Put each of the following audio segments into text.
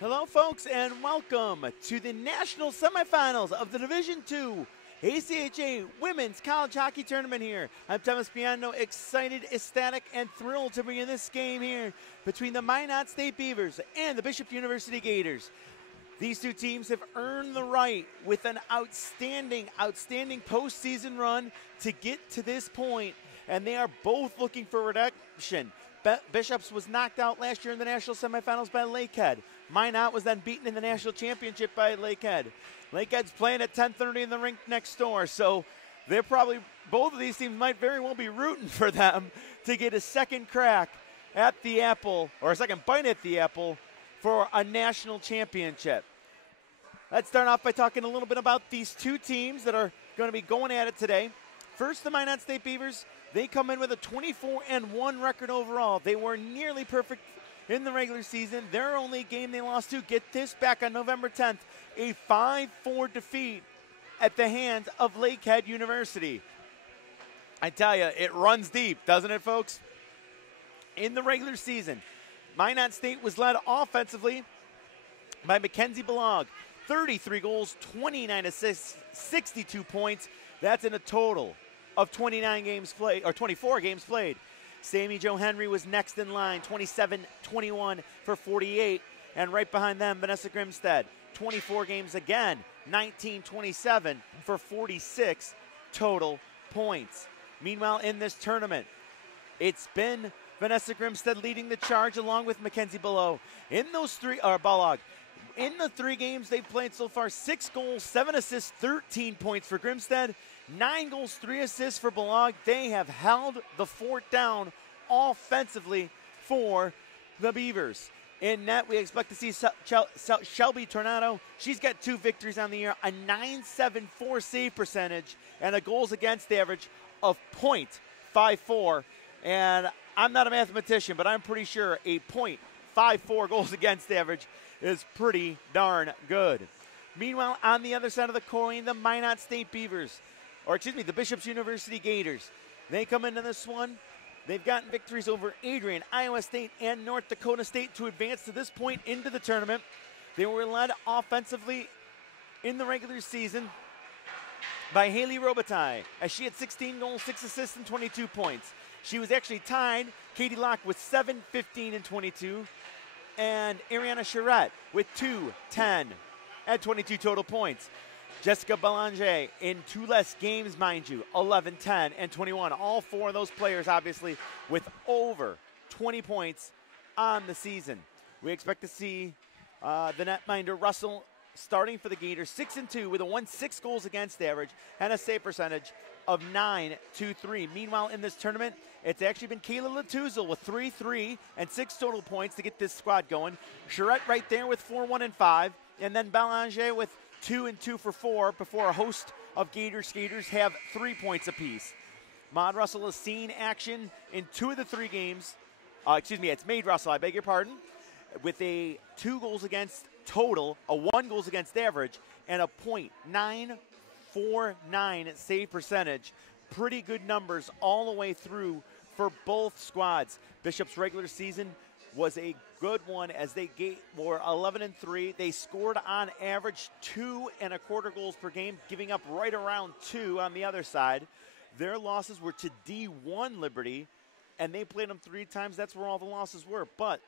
Hello, folks, and welcome to the national semifinals of the Division II ACHA Women's College Hockey Tournament here. I'm Thomas Piano, excited, ecstatic, and thrilled to bring in this game here between the Minot State Beavers and the Bishop University Gators. These two teams have earned the right with an outstanding postseason run to get to this point, and they are both looking for redemption. Bishops was knocked out last year in the national semifinals by Lakehead. Minot was then beaten in the national championship by Lakehead. Lakehead's playing at 10:30 in the rink next door, so they're probably, both of these teams might very well be rooting for them to get a second crack at the apple, or a second bite at the apple, for a national championship. Let's start off by talking a little bit about these two teams that are going to be going at it today. First, the Minot State Beavers. They come in with a 24-1 record overall. They were nearly perfect in the regular season. Their only game they lost to, get this, back on November 10th, a 5-4 defeat at the hands of Lakehead University. I tell you, it runs deep, doesn't it, folks? In the regular season, Minot State was led offensively by Mackenzie Balog. 33 goals, 29 assists, 62 points. That's in a total of 29 games played, or 24 games played. Sammy Jo Henry was next in line, 27-21 for 48. And right behind them, Vanessa Grimstead, 24 games again, 19-27 for 46 total points. Meanwhile, in this tournament, it's been Vanessa Grimstead leading the charge along with Mackenzie Balog. Balog. In the 3 games they've played so far, 6 goals, 7 assists, 13 points for Grimstead, 9 goals, 3 assists for Balog. They have held the fort down offensively for the Beavers. In net, we expect to see Shelby Tornado. She's got 2 victories on the year, a .974 save percentage, and a goals against average of .54. And I'm not a mathematician, but I'm pretty sure a .54 goals against average is pretty darn good. Meanwhile, on the other side of the coin, the Minot State Beavers, the Bishop's University Gators. They come into this one. They've gotten victories over Adrian, Iowa State, and North Dakota State to advance to this point into the tournament. They were led offensively in the regular season by Haley Robitaille, as she had 16 goals, 6 assists, and 22 points. She was actually tied Katie Locke with 7, 15, and 22. And Ariana Charette with 2, 10, and 22 total points. Jessica Belanger in 2 less games, mind you, 11, 10, and 21. All 4 of those players, obviously, with over 20 points on the season. We expect to see the netminder Russell starting for the Gators, 6-2 with a 1.6 goals against average and a save percentage of .923. Meanwhile, in this tournament, it's actually been Kayla Latuzel with 3, and 6 total points to get this squad going. Charette right there with 4, 1, and 5. And then Belanger with 2 and 2 for 4 before a host of Gators skaters have 3 points apiece. Maud Russell has seen action in 2 of the 3 games. It's Maid Russell, I beg your pardon, with a 2 goals against total, a 1 goals against average, and a .949 save percentage. Pretty good numbers all the way through for both squads. Bishop's regular season was a good one as they were 11-3. They scored on average 2.25 goals per game, giving up right around 2 on the other side. Their losses were to D1 Liberty, and they played them 3 times. That's where all the losses were, but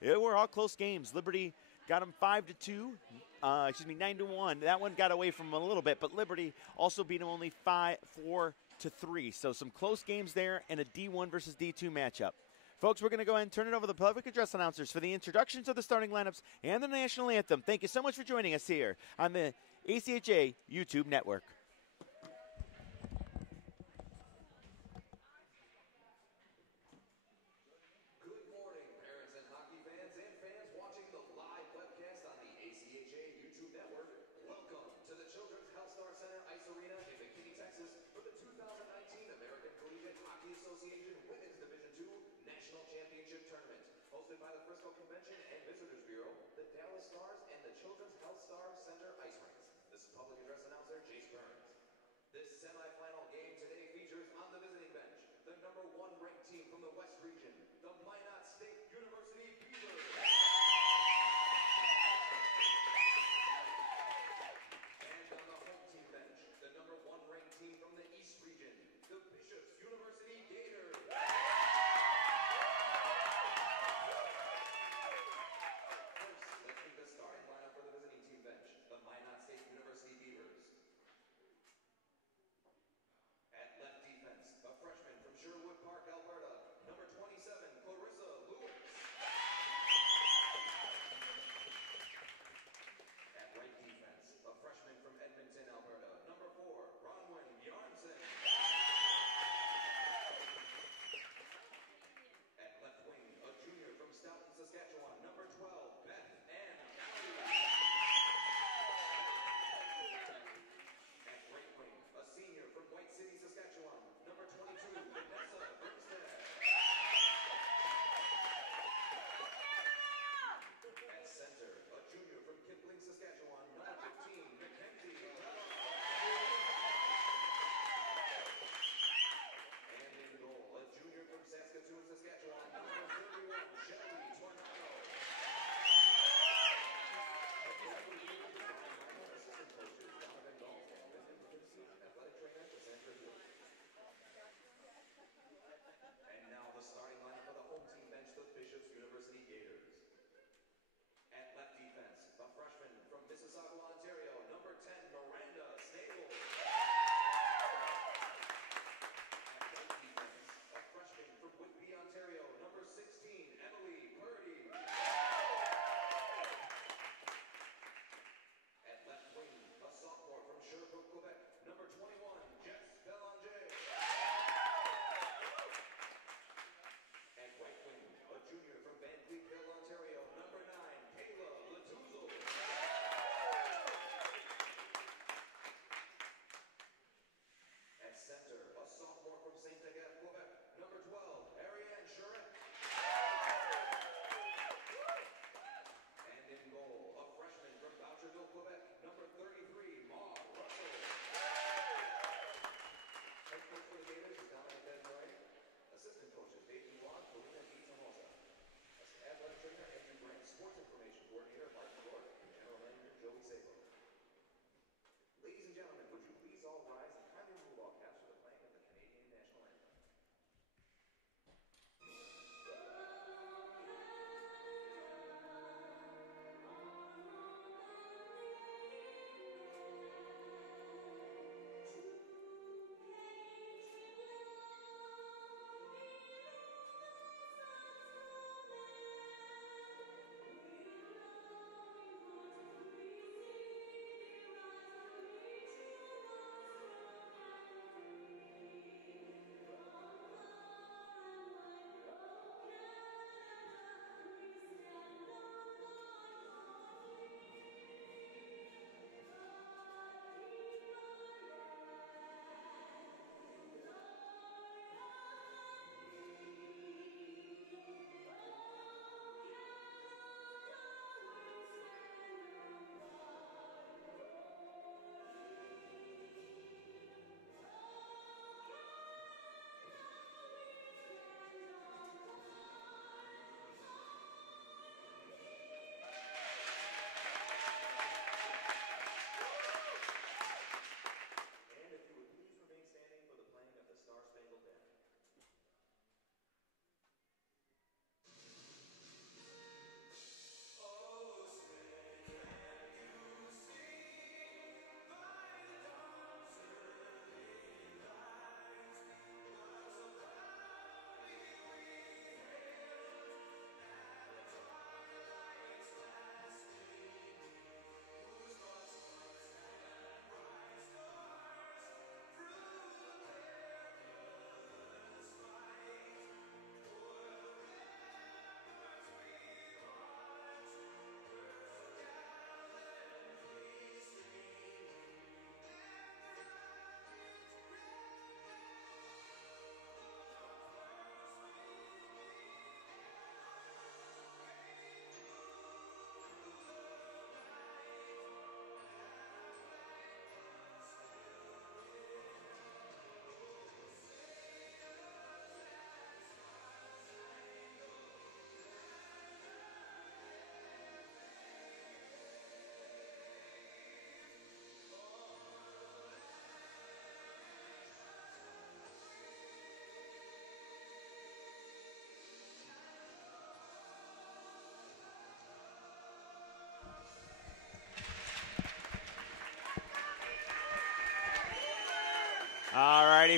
they were all close games. Liberty got them 5-2. 9-1. That one got away from them a little bit, but Liberty also beat them only 4-3. So some close games there and a D1 versus D2 matchup. Folks, we're going to go ahead and turn it over to the public address announcers for the introductions of the starting lineups and the national anthem. Thank you so much for joining us here on the ACHA YouTube network. Stars and the Children's Health Star Center Ice Rinks. This is public address announcer Jace Byrne.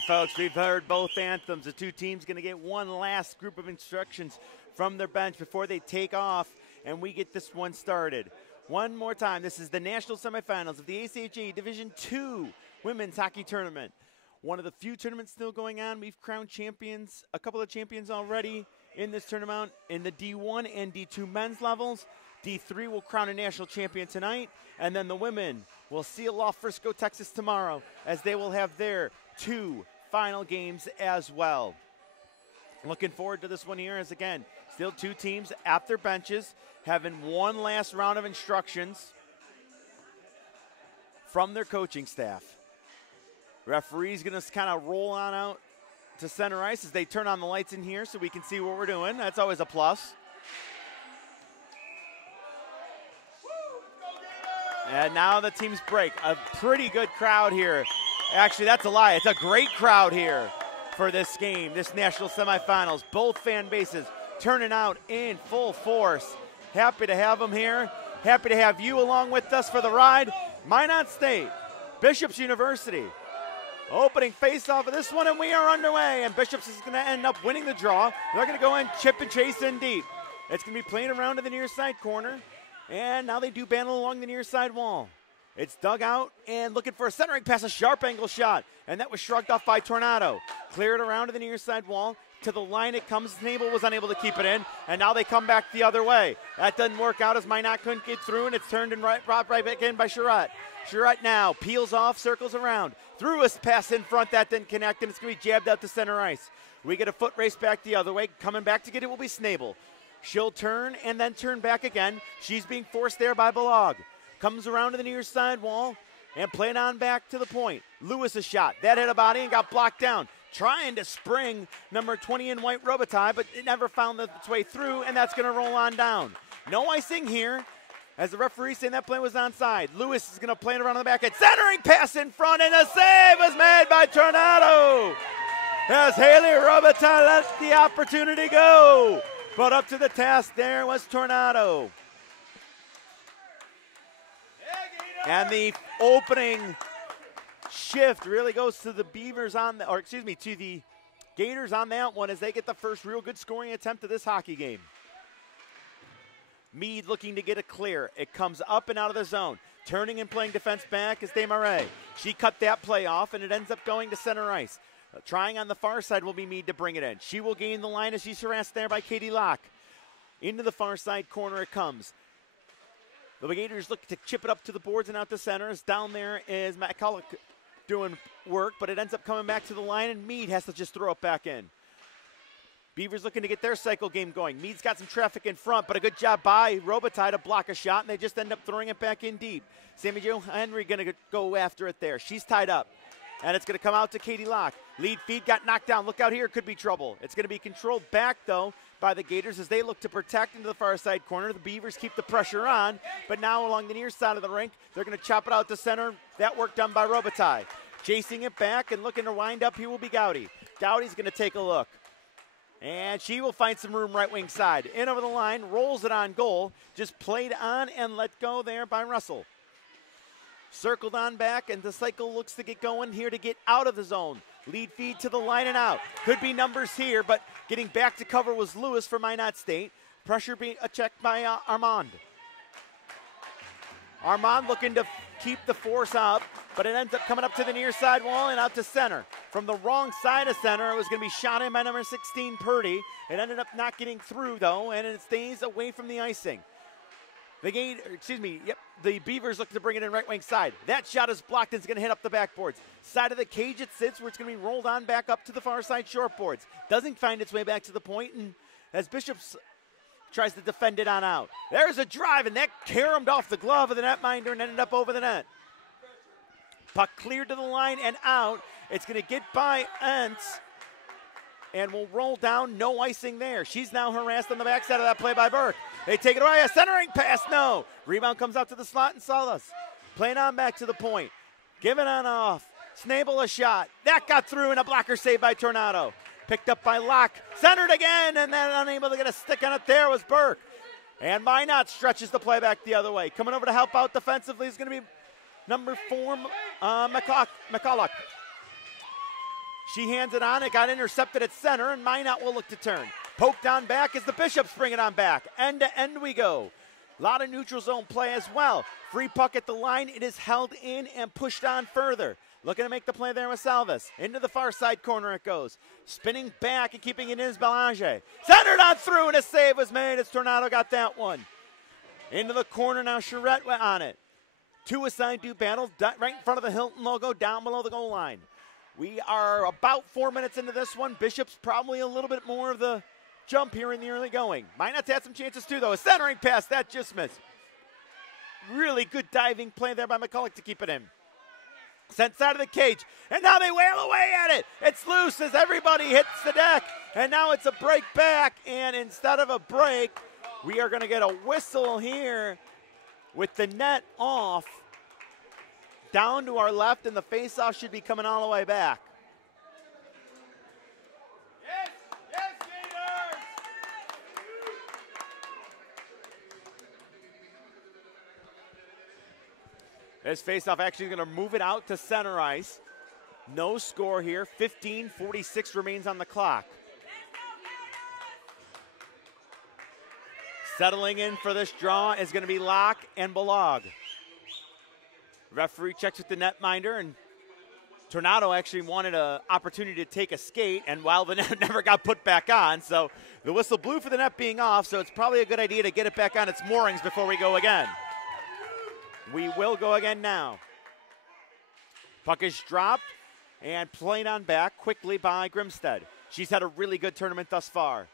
folks, we've heard both anthems. The two teams going to get one last group of instructions from their bench before they take off, and we get this one started. One more time, this is the national semifinals of the ACHA Division II Women's Hockey Tournament. One of the few tournaments still going on. We've crowned champions, a couple of champions already in this tournament in the D1 and D2 men's levels. D3 will crown a national champion tonight, and then the women will seal off Frisco, Texas tomorrow, as they will have their two final games as well. Looking forward to this one here, as again, still two teams at their benches, having one last round of instructions from their coaching staff. Referee's gonna kind of roll on out to center ice as they turn on the lights in here so we can see what we're doing. That's always a plus. And now the teams break. A pretty good crowd here. Actually, that's a lie. It's a great crowd here for this game, this national semifinals. Both fan bases turning out in full force. Happy to have them here. Happy to have you along with us for the ride. Minot State, Bishop's University, opening face-off of this one, and we are underway. And Bishop's is going to end up winning the draw. They're going to go in, chip and chase in deep. It's going to be playing around to the near side corner. And now they do battle along the near side wall. It's dug out and looking for a centering pass, a sharp angle shot. And that was shrugged off by Tornado. Cleared around to the near side wall. To the line it comes. Snable was unable to keep it in. And now they come back the other way. That doesn't work out as Minot couldn't get through, and it's turned and brought right back in by Charette. Charette now peels off, circles around. Threw a pass in front, that didn't connect, and it's going to be jabbed out to center ice. We get a foot race back the other way. Coming back to get it will be Snable. She'll turn and then turn back again. She's being forced there by Balog. Comes around to the near side wall and playing on back to the point. Lewis a shot. That hit a body and got blocked down. Trying to spring number 20 in white Robitaille, but it never found its way through, and that's going to roll on down. No icing here, as the referee saying that play was onside. Lewis is going to play it around the back end. Centering pass in front, and a save was made by Tornado. As Haley Robitaille let the opportunity go. But up to the task there was Tornado. And the opening shift really goes to the Beavers on the, or excuse me, to the Gators on that one as they get the first real good scoring attempt of this hockey game. Meade looking to get a clear. It comes up and out of the zone. Turning and playing defense back is Desmarais. She cut that play off, and it ends up going to center ice. Trying on the far side will be Meade to bring it in. She will gain the line as she's harassed there by Katie Locke. Into the far side corner it comes. The Gators look to chip it up to the boards and out to center. As down there is McCulloch doing work, but it ends up coming back to the line, and Meade has to just throw it back in. Beavers looking to get their cycle game going. Meade's got some traffic in front, but a good job by Robitaille to block a shot, and they just end up throwing it back in deep. Sammy Jo Henry going to go after it there. She's tied up, and it's going to come out to Katie Locke. Lead feed got knocked down. Look out here, could be trouble. It's going to be controlled back, though, by the Gators as they look to protect into the far side corner. The Beavers keep the pressure on, but now along the near side of the rink, they're going to chop it out to center. That work done by Robitaille. Chasing it back and looking to wind up here will be Gowdy. Gowdy's going to take a look. And she will find some room right wing side. In over the line, rolls it on goal. Just played on and let go there by Russell. Circled on back, and the cycle looks to get going here to get out of the zone. Lead feed to the line and out. Could be numbers here, but getting back to cover was Lewis for Minot State. Pressure being checked by Armand. Armand looking to keep the force up, but it ends up coming up to the near side wall and out to center. From the wrong side of center, it was going to be shot in by number 16, Purdy. It ended up not getting through, though, and it stays away from the icing. The Beavers look to bring it in right wing side. That shot is blocked and it's going to hit up the backboards. Side of the cage it sits where it's going to be rolled on back up to the far side shortboards. Doesn't find its way back to the point, and as Bishops tries to defend it on out. There's a drive, and that caromed off the glove of the netminder and ended up over the net. Puck cleared to the line and out. It's going to get by Entz and will roll down. No icing there. She's now harassed on the backside of that play by Burke. They take it away. A centering pass. No. Rebound comes out to the slot and Salas. Playing on back to the point. Giving on off. Snable a shot. That got through, and a blocker save by Tornado. Picked up by Locke. Centered again, and then unable to get a stick on it there was Burke. And Minot stretches the play back the other way. Coming over to help out defensively is going to be number 4, McCulloch. She hands it on. It got intercepted at center, and Minot will look to turn. Poked on back as the Bishops bring it on back. End to end we go. A lot of neutral zone play as well. Free puck at the line. It is held in and pushed on further. Looking to make the play there with Salvis. Into the far side corner it goes. Spinning back and keeping it in is Belanger. Centered on through, and a save was made as Tornado got that one. Into the corner now, Charette went on it. Two aside, do battle, right in front of the Hilton logo, down below the goal line. We are about 4 minutes into this one. Bishop's probably a little bit more of the jump here in the early going. Minot's had some chances too, though. A centering pass, that just missed. Really good diving play there by McCulloch to keep it in. Sent side of the cage, and now they wail away at it. It's loose as everybody hits the deck, and now it's a break back, and instead of a break, we are going to get a whistle here with the net off. Down to our left, and the faceoff should be coming all the way back. Yes, Gators! This faceoff actually going to move it out to center ice. No score here. 15:46 remains on the clock. Settling in for this draw is going to be Locke and Balog. Referee checks with the netminder, and Tornado actually wanted an opportunity to take a skate, and while the net never got put back on, so the whistle blew for the net being off, so it's probably a good idea to get it back on its moorings before we go again. We will go again now. Puck is dropped and played on back quickly by Grimstead. She's had a really good tournament thus far.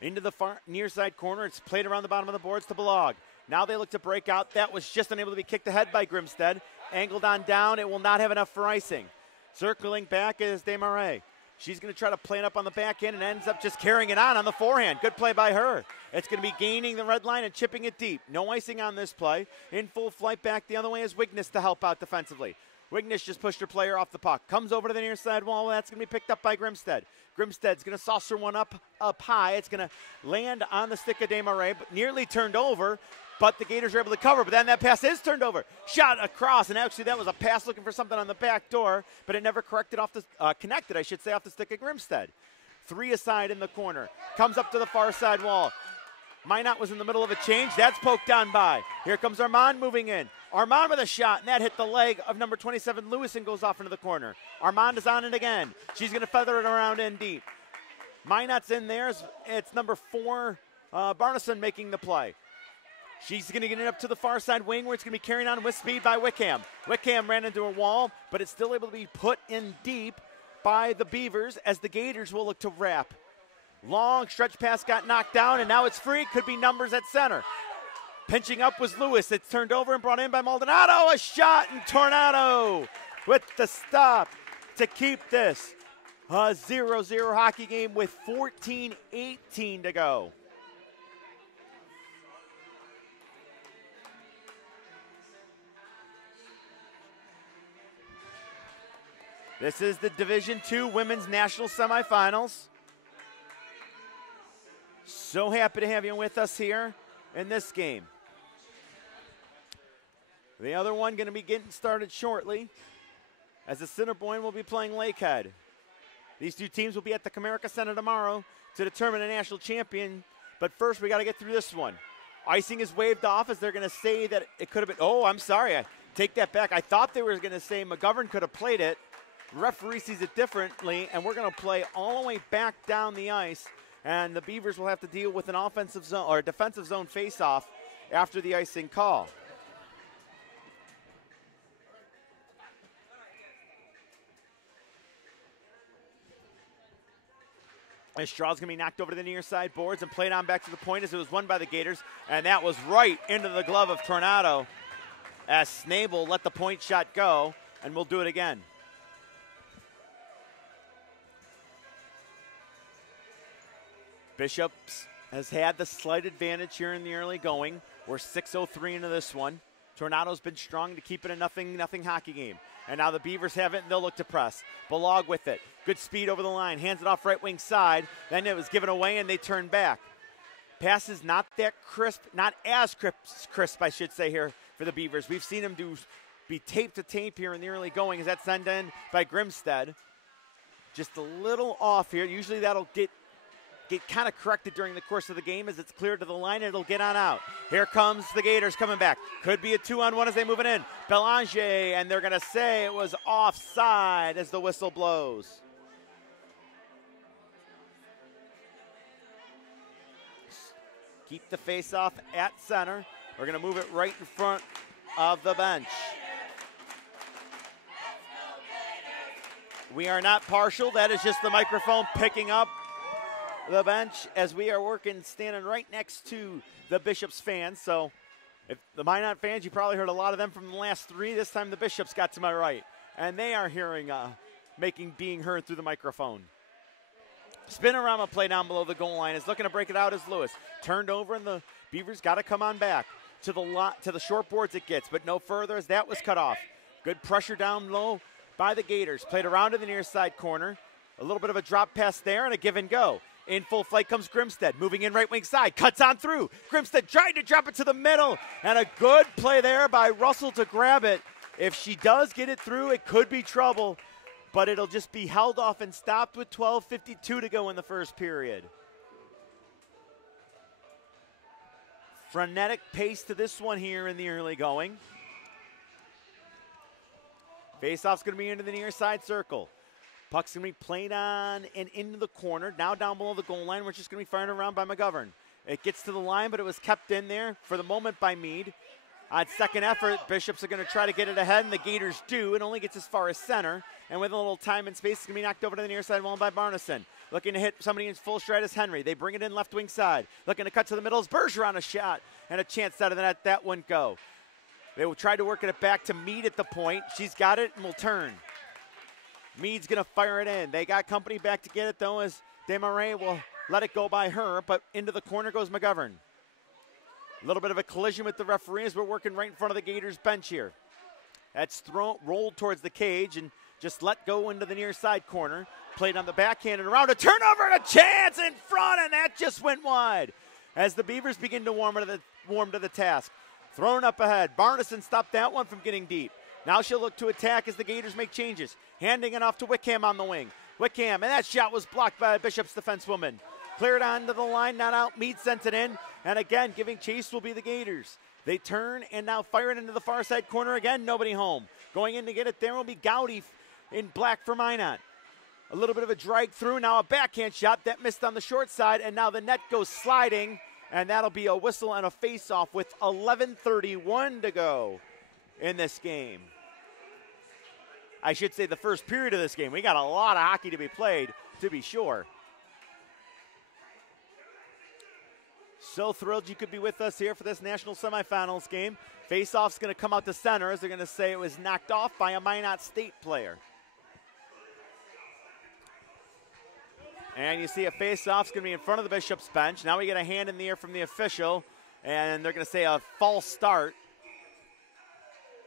Into the far near side corner, it's played around the bottom of the boards to Balog. Now they look to break out. That was just unable to be kicked ahead by Grimstead. Angled on down. It will not have enough for icing. Circling back is Desmarais. She's going to try to play it up on the back end and ends up just carrying it on the forehand. Good play by her. It's going to be gaining the red line and chipping it deep. No icing on this play. In full flight back the other way is Wignes to help out defensively. Wignes just pushed her player off the puck. Comes over to the near side wall. That's going to be picked up by Grimstead. Grimstead's going to saucer one up high. It's going to land on the stick of Desmarais, but nearly turned over. But the Gators are able to cover, but then that pass is turned over. Shot across, and actually that was a pass looking for something on the back door, but it never connected off the stick of Grimstead. Three aside in the corner. Comes up to the far side wall. Minot was in the middle of a change. That's poked on by. Here comes Armand moving in. Armand with a shot, and that hit the leg of number 27, Lewis, and goes off into the corner. Armand is on it again. She's going to feather it around in deep. Minot's in there. It's number 4, Barneson making the play. She's going to get it up to the far side wing where it's going to be carried on with speed by Wickham. Wickham ran into a wall, but it's still able to be put in deep by the Beavers as the Gators will look to wrap. Long stretch pass got knocked down, and now it's free. Could be numbers at center. Pinching up was Lewis. It's turned over and brought in by Maldonado. A shot, and Tornado with the stop to keep this a 0-0 hockey game with 14:18 to go. This is the Division II Women's National Semifinals. So happy to have you with us here in this game. The other one going to be getting started shortly as the Centerboyne will be playing Lakehead. These two teams will be at the Comerica Center tomorrow to determine a national champion. But first, we got to get through this one. Icing is waved off as they're going to say that it could have been. Oh, I'm sorry. I take that back. I thought they were going to say McGovern could have played it. Referee sees it differently, and we're going to play all the way back down the ice, and the Beavers will have to deal with an offensive zone or defensive zone face-off after the icing call. And Straw's going to be knocked over to the near side boards and played on back to the point as it was won by the Gators, and that was right into the glove of Tornado as Snabel let the point shot go, and we'll do it again. Bishops has had the slight advantage here in the early going. We're 6:03 into this one. Tornado's been strong to keep it a nothing hockey game. And now the Beavers have it, and they'll look to press. Balog with it. Good speed over the line. Hands it off right wing side. Then it was given away, and they turn back. Pass is not that crisp, not as crisp, I should say, here for the Beavers. We've seen them be tape to tape here in the early going as that's sent in by Grimstead. just a little off here. Usually that'll get kind of corrected during the course of the game as it's cleared to the line, and it'll get on out. Here comes the Gators coming back. Could be a 2-on-1 as they move it in. Belanger, and they're going to say it was offside as the whistle blows. Keep the face-off at center. We're going to move it right in front of the bench. We are not partial. That is just the microphone picking up the bench as we are standing right next to the Bishops fans. So if the Minot fans, you probably heard a lot of them from the last three. This time the Bishops got to my right, and they are hearing being heard through the microphone. Spinorama play down below the goal line is looking to break it out as Lewis turned over, and the Beavers got to come on back to the short boards it gets, but no further as that was cut off. Good pressure down low by the Gators. Played around to the near side corner. A little bit of a drop pass there and a give and go. In full flight comes Grimstead, moving in right wing side, cuts on through. Grimstead tried to drop it to the middle, and a good play there by Russell to grab it. If she does get it through, it could be trouble, but it'll just be held off and stopped with 12:52 to go in the first period. Frenetic pace to this one here in the early going. Faceoff's going to be into the near side circle. Puck's going to be played on and into the corner. Now down below the goal line, which is going to be fired around by McGovern. It gets to the line, but it was kept in there for the moment by Meade. On second effort, Bishops are going to try to get it ahead, and the Gators do. It only gets as far as center, and with a little time and space, it's going to be knocked over to the near side wall by Barneson. Looking to hit somebody in full stride is Henry. They bring it in left wing side. Looking to cut to the middle is Bergeron, a shot, and a chance out of the net. That wouldn't go. They will try to work it back to Meade at the point. She's got it and will turn. Meade's going to fire it in. They got company back to get it, though, as Desmarais will let it go by her, but into the corner goes McGovern. A little bit of a collision with the referees. We're working right in front of the Gators bench here. That's rolled towards the cage and just let go into the near side corner. Played on the backhand and around, a turnover and a chance in front, and that just went wide. As the Beavers begin to warm to the task. Thrown up ahead. Barneson stopped that one from getting deep. Now she'll look to attack as the Gators make changes. Handing it off to Wickham on the wing. Wickham, and that shot was blocked by Bishop's defensewoman. Cleared onto the line, not out. Meade sent it in. And again, giving chase will be the Gators. They turn and now fire it into the far side corner again. Nobody home. Going in to get it there will be Gowdy in black for Minot. A little bit of a drag through. Now a backhand shot that missed on the short side. And now the net goes sliding. And that'll be a whistle and a face-off with 11:31 to go in this game. I should say the first period of this game. We got a lot of hockey to be played, to be sure. So thrilled you could be with us here for this national semifinals game. Face-off's going to come out to center as they're going to say it was knocked off by a Minot State player. And you see a face-off's going to be in front of the Bishop's bench. Now we get a hand in the air from the official, and they're going to say a false start.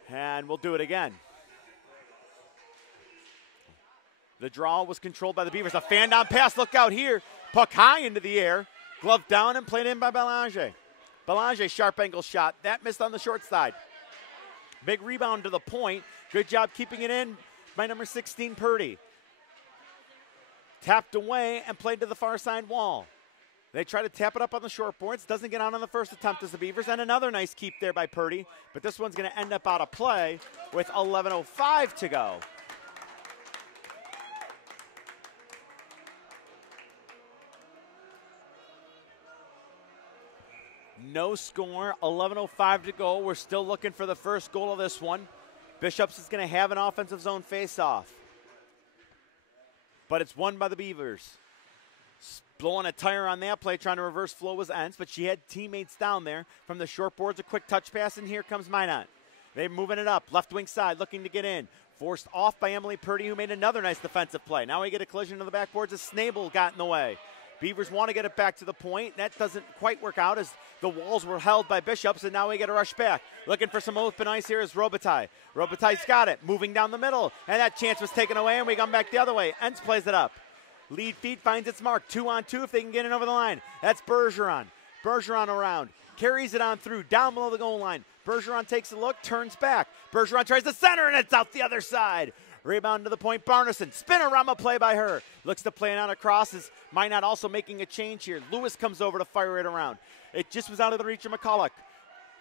And we'll do it again. The draw was controlled by the Beavers. A fan down pass, look out here. Puck high into the air. Glove down and played in by Belanger. Belanger, sharp angle shot. That missed on the short side. Big rebound to the point. Good job keeping it in by number 16, Purdy. Tapped away and played to the far side wall. They try to tap it up on the short boards. Doesn't get out on the first attempt as the Beavers. And another nice keep there by Purdy. But this one's going to end up out of play with 11:05 to go. No score, 11:05 to go. We're still looking for the first goal of this one. Bishops is going to have an offensive zone face-off. But it's won by the Beavers. Blowing a tire on that play, trying to reverse flow was Entz, but she had teammates down there. From the short boards, a quick touch pass, and here comes Minot. They're moving it up, left wing side, looking to get in. Forced off by Emily Purdy, who made another nice defensive play. Now we get a collision to the backboards as Snabel got in the way. Beavers want to get it back to the point. That doesn't quite work out as the walls were held by Bishops, and now we get a rush back. Looking for some open ice here is Robitaille. Robitaille's got it, moving down the middle, and that chance was taken away, and we come back the other way. Entz plays it up. Lead feet finds its mark, 2-on-2 if they can get it over the line. That's Bergeron. Bergeron around, carries it on through, down below the goal line. Bergeron takes a look, turns back. Bergeron tries to center, and it's out the other side. Rebound to the point, Barneson. Spinorama play by her. Looks to play it on across. Is Minot also making a change here. Lewis comes over to fire it around. It just was out of the reach of McCulloch.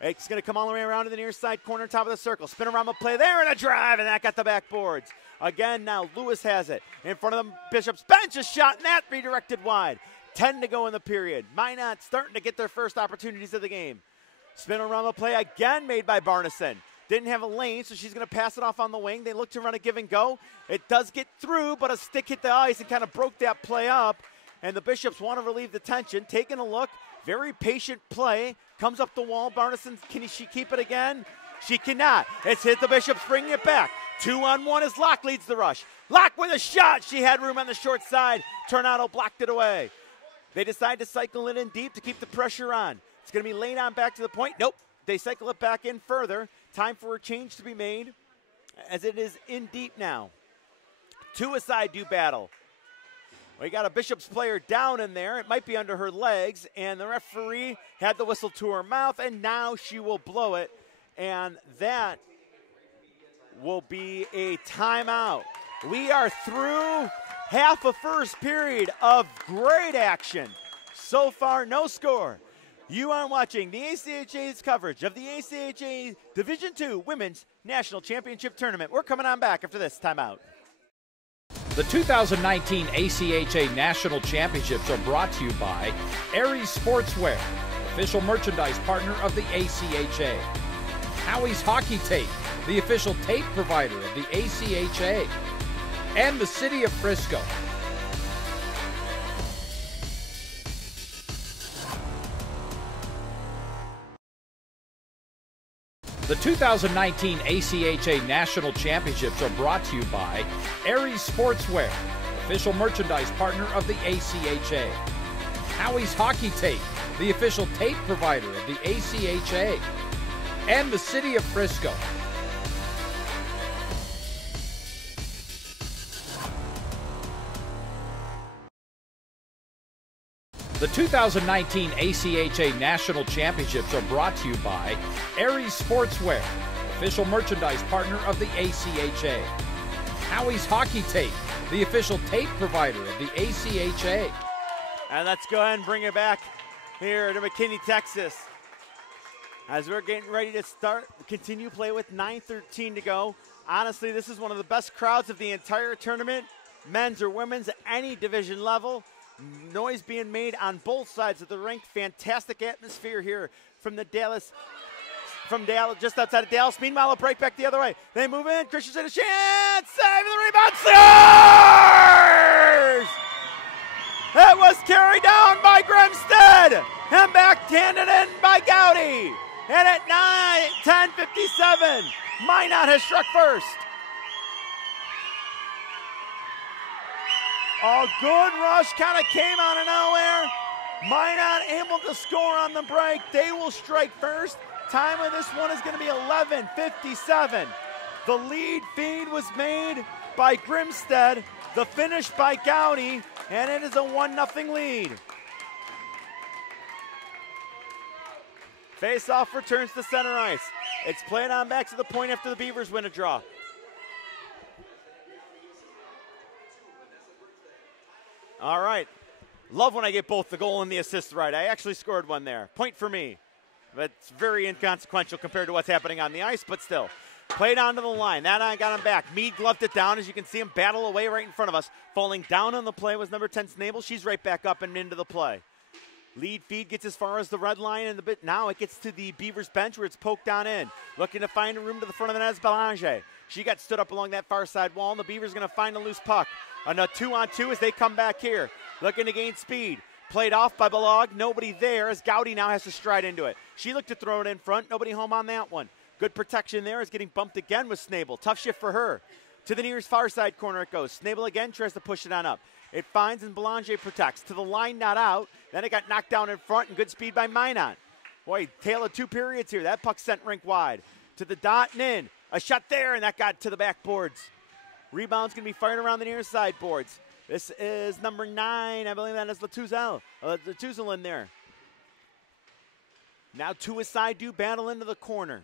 It's going to come all the way around to the near side corner, top of the circle. Spinorama play there and a drive, and that got the backboards. Again, now Lewis has it. In front of the Bishop's bench, a shot, and that redirected wide. 10 to go in the period. Minot starting to get their first opportunities of the game. Spinorama play again made by Barneson. Didn't have a lane, so she's going to pass it off on the wing. They look to run a give and go. It does get through, but a stick hit the ice and kind of broke that play up. And the Bishops want to relieve the tension. Taking a look, very patient play. Comes up the wall. Barneson, can she keep it again? She cannot. It's hit the Bishops, bringing it back. 2-on-1 as Locke leads the rush. Locke with a shot. She had room on the short side. Tornado blocked it away. They decide to cycle it in deep to keep the pressure on. It's going to be laid on back to the point. Nope. They cycle it back in further. Time for a change to be made as it is in deep now. Two-a-side do battle. We got a Bishops player down in there. It might be under her legs, and the referee had the whistle to her mouth, and now she will blow it, and that will be a timeout. We are through half a first period of great action. So far, no score. You are watching the ACHA's coverage of the ACHA Division II Women's National Championship Tournament. We're coming on back after this timeout. The 2019 ACHA National Championships are brought to you by Aries Sportswear, official merchandise partner of the ACHA. Howie's Hockey Tape, the official tape provider of the ACHA. And the City of Frisco. The 2019 ACHA National Championships are brought to you by Aries Sportswear, official merchandise partner of the ACHA. Howie's Hockey Tape, the official tape provider of the ACHA. And the City of Frisco. The 2019 ACHA National Championships are brought to you by Aries Sportswear, official merchandise partner of the ACHA. Howie's Hockey Tape, the official tape provider of the ACHA. And let's go ahead and bring it back here to McKinney, Texas. As we're getting ready to continue play with 9:13 to go. Honestly, this is one of the best crowds of the entire tournament, men's or women's, any division level. Noise being made on both sides of the rink. Fantastic atmosphere here from Dallas, just outside of Dallas. Meanwhile, a break back the other way. They move in. Christiansen a chance. Saving the rebound. Scores! That was carried down by Grimstead and backhanded in by Gowdy. And at 10:57, Minot has struck first. A good rush kind of came out of nowhere. Minot able to score on the break. They will strike first. Time of this one is going to be 11:57. The lead feed was made by Grimstead. The finish by Gowdy. And it is a 1-0 lead. Face-off returns to center ice. It's played on back to the point after the Beavers win a draw. All right. Love when I get both the goal and the assist right. I actually scored one there. Point for me. That's very inconsequential compared to what's happening on the ice, but still. Played onto the line. That I got him back. Meade gloved it down. As you can see him battle away right in front of us. Falling down on the play was number 10 Snable. She's right back up and into the play. Lead feed gets as far as the red line, and now it gets to the Beavers bench where it's poked on in. Looking to find a room to the front of the net is Belanger. She got stood up along that far side wall, and the Beavers going to find a loose puck. On a 2-on-2 as they come back here. Looking to gain speed. Played off by Balog. Nobody there as Gowdy now has to stride into it. She looked to throw it in front. Nobody home on that one. Good protection there as getting bumped again with Snable. Tough shift for her. To the nearest far side corner it goes. Snable again tries to push it on up. It finds and Belanger protects. To the line, not out. Then it got knocked down in front and good speed by Minot. Boy, tale of two periods here. That puck sent rink wide. To the dot and in. A shot there and that got to the backboards. Rebound's going to be fired around the near side boards. This is number 9. I believe that is Latuzel in there. Now two aside do battle into the corner.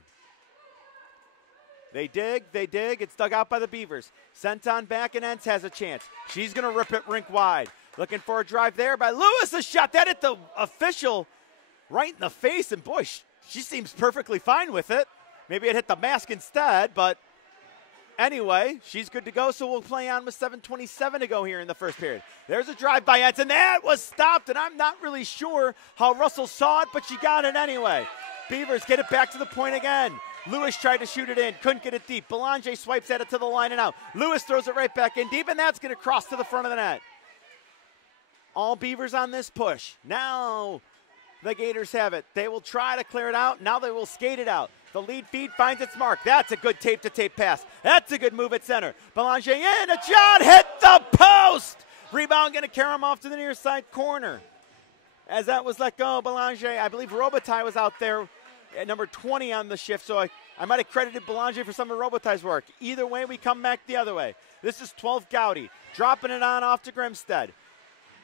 They dig. It's dug out by the Beavers. Sent on back, and Entz has a chance. She's going to rip it rink wide. Looking for a drive there by Lewis. A shot that hit the official right in the face, and boy, she seems perfectly fine with it. Maybe it hit the mask instead, but anyway, she's good to go, so we'll play on with 7:27 to go here in the first period. There's a drive by Entz, and that was stopped, and I'm not really sure how Russell saw it, but she got it anyway. Beavers get it back to the point again. Lewis tried to shoot it in, couldn't get it deep. Belanger swipes at it to the line and out. Lewis throws it right back in deep, and that's going to cross to the front of the net. All Beavers on this push. Now the Gators have it. They will try to clear it out. Now they will skate it out. The lead feed finds its mark. That's a good tape-to-tape pass. That's a good move at center. Belanger in, a shot, hit the post! Rebound going to carry him off to the near side corner. As that was let go, Belanger, I believe Robitaille was out there at number 20 on the shift, so I might have credited Belanger for some of Robitaille's work. Either way, we come back the other way. This is 12 Gowdy, dropping it on off to Grimstead.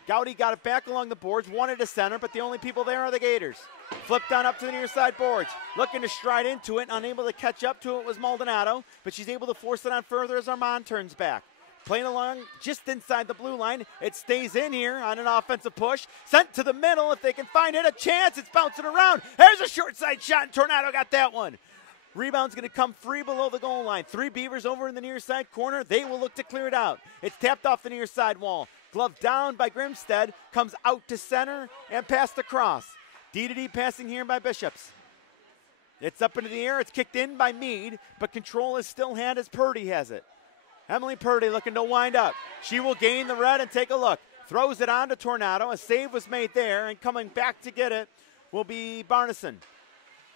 Gowdy got it back along the boards, wanted to center, but the only people there are the Gators. Flipped on up to the near side boards, looking to stride into it, unable to catch up to it was Maldonado, but she's able to force it on further as Armand turns back. Playing along just inside the blue line. It stays in here on an offensive push. Sent to the middle. If they can find it, a chance. It's bouncing around. There's a short side shot, and Tornado got that one. Rebound's going to come free below the goal line. 3 Beavers over in the near side corner. They will look to clear it out. It's tapped off the near side wall. Glove down by Grimstead. Comes out to center and past across. D-to-D passing here by Bishops. It's up into the air. It's kicked in by Meade, but control is still had as Purdy has it. Emily Purdy looking to wind up. She will gain the red and take a look. Throws it on to Tornado. A save was made there, and coming back to get it will be Barneson.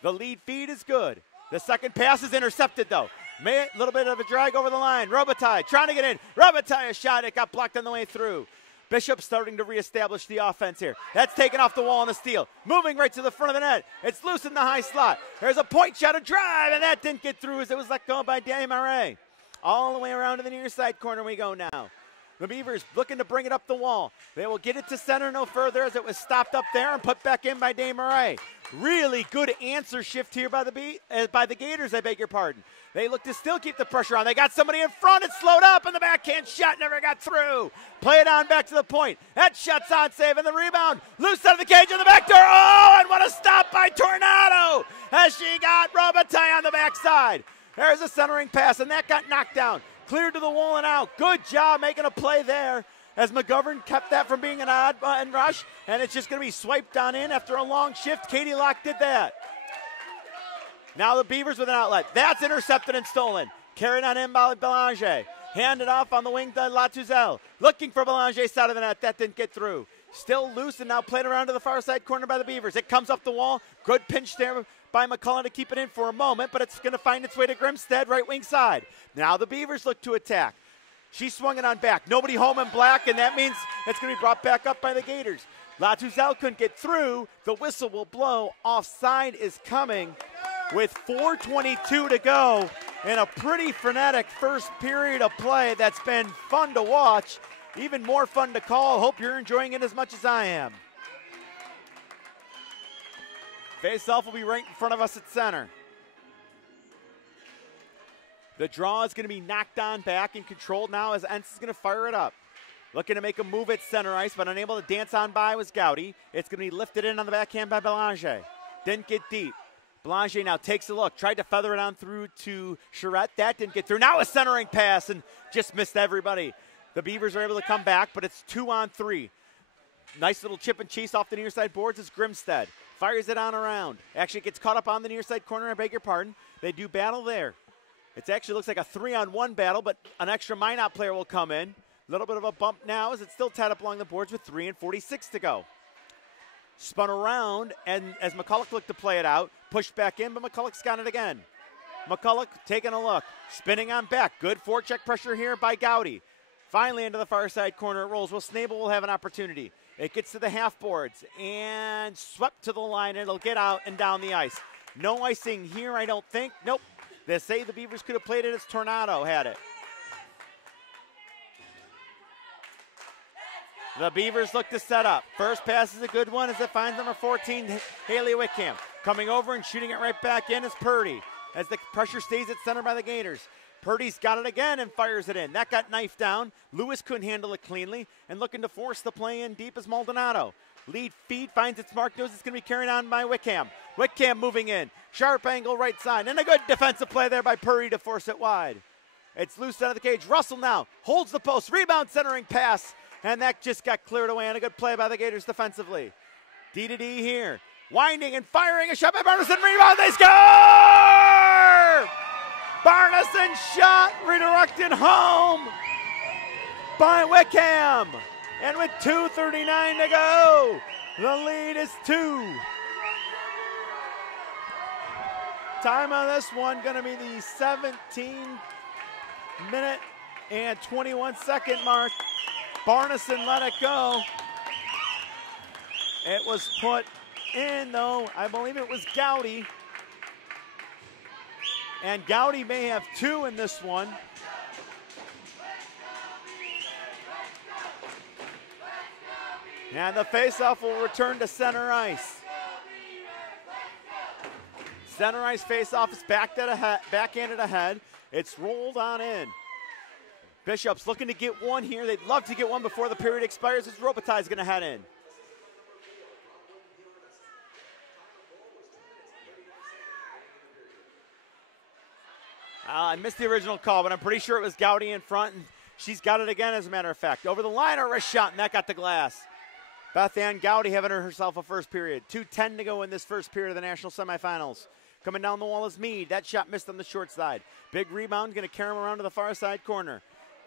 The lead feed is good. The second pass is intercepted, though. A little bit of a drag over the line. Robitaille trying to get in. Robitaille a shot. It got blocked on the way through. Bishop starting to reestablish the offense here. That's taken off the wall and a steal. Moving right to the front of the net. It's loose in the high slot. There's a point shot, a drive, and that didn't get through as it was let go by Desmarais. All the way around to the near side corner we go now. The Beavers looking to bring it up the wall. They will get it to center no further as it was stopped up there and put back in by Desmarais. Really good answer shift here by the Gators, I beg your pardon. They look to still keep the pressure on. They got somebody in front. It slowed up, and the backhand shot never got through. Play it on back to the point. That shot's on save, and the rebound. Loose out of the cage on the back door. Oh, and what a stop by Tornado as she got Robitaille on the backside. There's a centering pass, and that got knocked down. Cleared to the wall and out. Good job making a play there as McGovern kept that from being an odd button rush, and it's just going to be swiped on in after a long shift. Katie Locke did that. Now the Beavers with an outlet. That's intercepted and stolen. Carried on in by Belanger. Handed off on the wing to Latuzel. Looking for Belanger's side of the net. That didn't get through. Still loose and now played around to the far side corner by the Beavers. It comes up the wall. Good pinch there by McCullough to keep it in for a moment, but it's going to find its way to Grimstead, right wing side. Now the Beavers look to attack. She swung it on back. Nobody home in black, and that means it's going to be brought back up by the Gators. Latuzel couldn't get through. The whistle will blow. Offside is coming with 4:22 to go in a pretty frenetic first period of play that's been fun to watch, even more fun to call. Hope you're enjoying it as much as I am. Face-off will be right in front of us at center. The draw is going to be knocked on back and controlled now as Entz is going to fire it up. Looking to make a move at center ice, but unable to dance on by was Gowdy. It's going to be lifted in on the backhand by Belanger. Didn't get deep. Belanger now takes a look. Tried to feather it on through to Charette. That didn't get through. Now a centering pass and just missed everybody. The Beavers are able to come back, but it's 2-on-3. Nice little chip and chase off the near side boards is Grimstead. Fires it on around. Actually gets caught up on the near side corner, I beg your pardon. They do battle there. It actually looks like a 3-on-1 battle, but an extra Minot player will come in. A little bit of a bump now as it's still tied up along the boards with 3:46 to go. Spun around, and as McCullough looked to play it out, pushed back in, but McCulloch's got it again. McCullough taking a look, spinning on back. Good forecheck pressure here by Gowdy. Finally into the far side corner it rolls. Well, Snable will have an opportunity. It gets to the half boards and swept to the line. It'll get out and down the ice. No icing here, I don't think. Nope. They say the Beavers could have played it as Tornado had it. The Beavers look to set up. First pass is a good one as it finds number 14, Haley Wickham. Coming over and shooting it right back in is Purdy. as the pressure stays at center by the Gators. Purdy's got it again and fires it in. That got knifed down. Lewis couldn't handle it cleanly and looking to force the play in deep as Maldonado. Lead feed finds its mark, knows it's going to be carried on by Wickham. Wickham moving in. Sharp angle right side. And a good defensive play there by Purdy to force it wide. It's loose out of the cage. Russell now holds the post. Rebound centering pass. And that just got cleared away. And a good play by the Gators defensively. D to D here. Winding and firing a shot by Barneson. Rebound. They score! Barneson shot redirected home by Wickham. And with 2:39 to go, the lead is 2. Time on this one going to be the 17-minute and 21-second mark. Barneson let it go. It was put in, though. I believe it was Gowdy. And Gowdy may have 2 in this one. And the faceoff will return to center ice. Center ice faceoff is backhanded ahead. It's rolled on in. Bishop's looking to get one here. They'd love to get one before the period expires. As Robitaille's going to head in. I missed the original call, but I'm pretty sure it was Gowdy in front, and she's got it again, as a matter of fact. Over the line, a wrist shot, and that got the glass. Beth Ann Gowdy having herself a first period. 2:10 to go in this first period of the national semifinals. Coming down the wall is Meade. That shot missed on the short side. Big rebound, going to carry him around to the far side corner.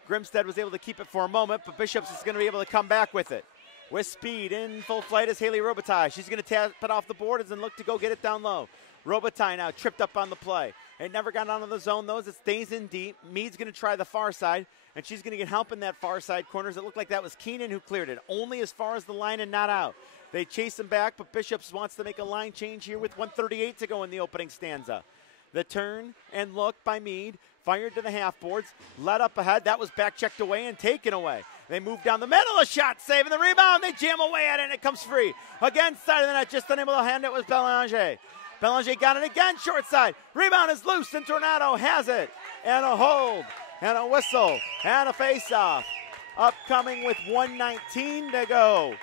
Grimstead was able to keep it for a moment, but Bishops is going to be able to come back with it. With speed, in full flight is Haley Robitaille. She's going to tap it off the boards and look to go get it down low. Robitaille now tripped up on the play. It never got onto the zone, though, as it stays in deep. Meade's going to try the far side, and she's going to get help in that far side corners. It looked like that was Keenan who cleared it, only as far as the line and not out. They chase him back, but Bishops wants to make a line change here with 1:38 to go in the opening stanza. The turn and look by Meade, fired to the half boards, led up ahead. That was back checked away and taken away. They move down the middle, a shot saving the rebound. They jam away at it, and it comes free. Again, side of the net, just unable to hand it was Belanger. Belanger got it again, short side. Rebound is loose, and Tornado has it. And a hold, and a whistle, and a face-off. Upcoming with 1:19 to go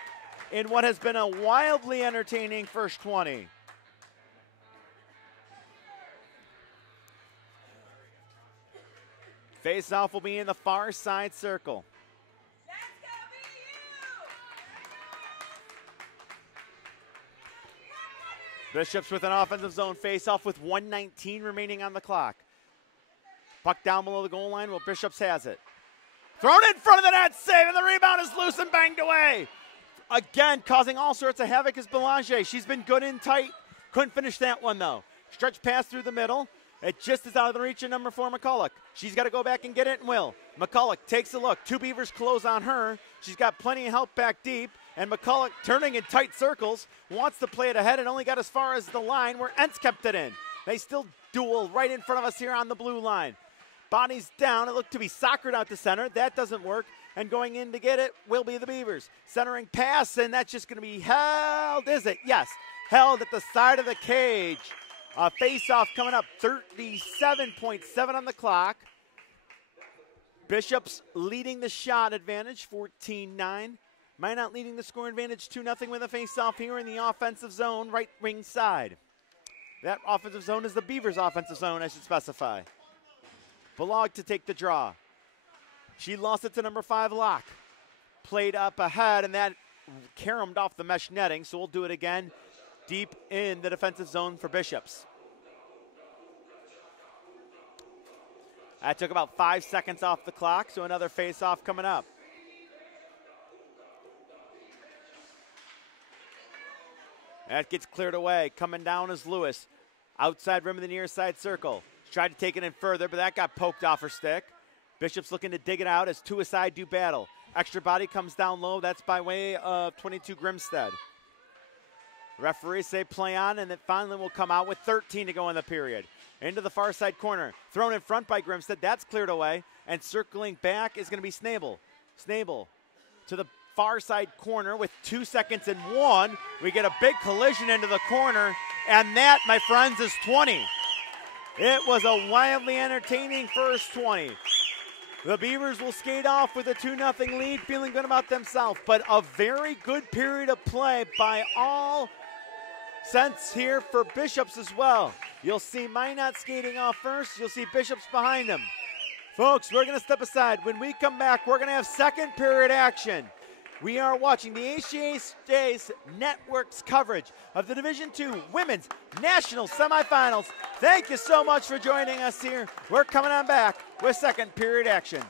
in what has been a wildly entertaining first 20. Face-off will be in the far side circle. Bishops with an offensive zone face-off with 1:19 remaining on the clock. Puck down below the goal line. Well, Bishops has it. Thrown in front of the net, save, and the rebound is loose and banged away. Again, causing all sorts of havoc is Belanger. She's been good in tight. Couldn't finish that one, though. Stretch pass through the middle. It just is out of the reach of number 4, McCulloch. She's got to go back and get it and will. McCulloch takes a look. 2 Beavers close on her. She's got plenty of help back deep. And McCulloch, turning in tight circles, wants to play it ahead and only got as far as the line where Entz kept it in. They still duel right in front of us here on the blue line. Bodies down. It looked to be soccered out to center. That doesn't work. And going in to get it will be the Beavers. Centering pass, and that's just going to be held, is it? Yes, held at the side of the cage. A face-off coming up, 37.7 on the clock. Bishops leading the shot advantage, 14-9. Minot leading the score advantage, 2-0 with a face-off here in the offensive zone, right wing side. That offensive zone is the Beavers' offensive zone, I should specify. Balog to take the draw. She lost it to number 5, Locke. Played up ahead, and that caromed off the mesh netting, so we'll do it again deep in the defensive zone for Bishops. That took about 5 seconds off the clock, so another face-off coming up. That gets cleared away. Coming down is Lewis. Outside rim of the near side circle. She tried to take it in further, but that got poked off her stick. Bishop's looking to dig it out as 2 aside do battle. Extra body comes down low. That's by way of 22 Grimstead. Referees say play on, and then finally will come out with 13 to go in the period. Into the far side corner. Thrown in front by Grimstead. That's cleared away. And circling back is going to be Snable. Snable to the far side corner with 2 seconds and 1. We get a big collision into the corner, and that, my friends, is 20. It was a wildly entertaining first 20. The Beavers will skate off with a 2-0 lead, feeling good about themselves, but a very good period of play by all sense here for Bishops as well. You'll see Minot skating off first. You'll see Bishops behind him. Folks, we're going to step aside. When we come back, we're going to have second period action. We are watching the ACHA Network's coverage of the Division II Women's National Semifinals. Thank you so much for joining us here. We're coming on back with second period action.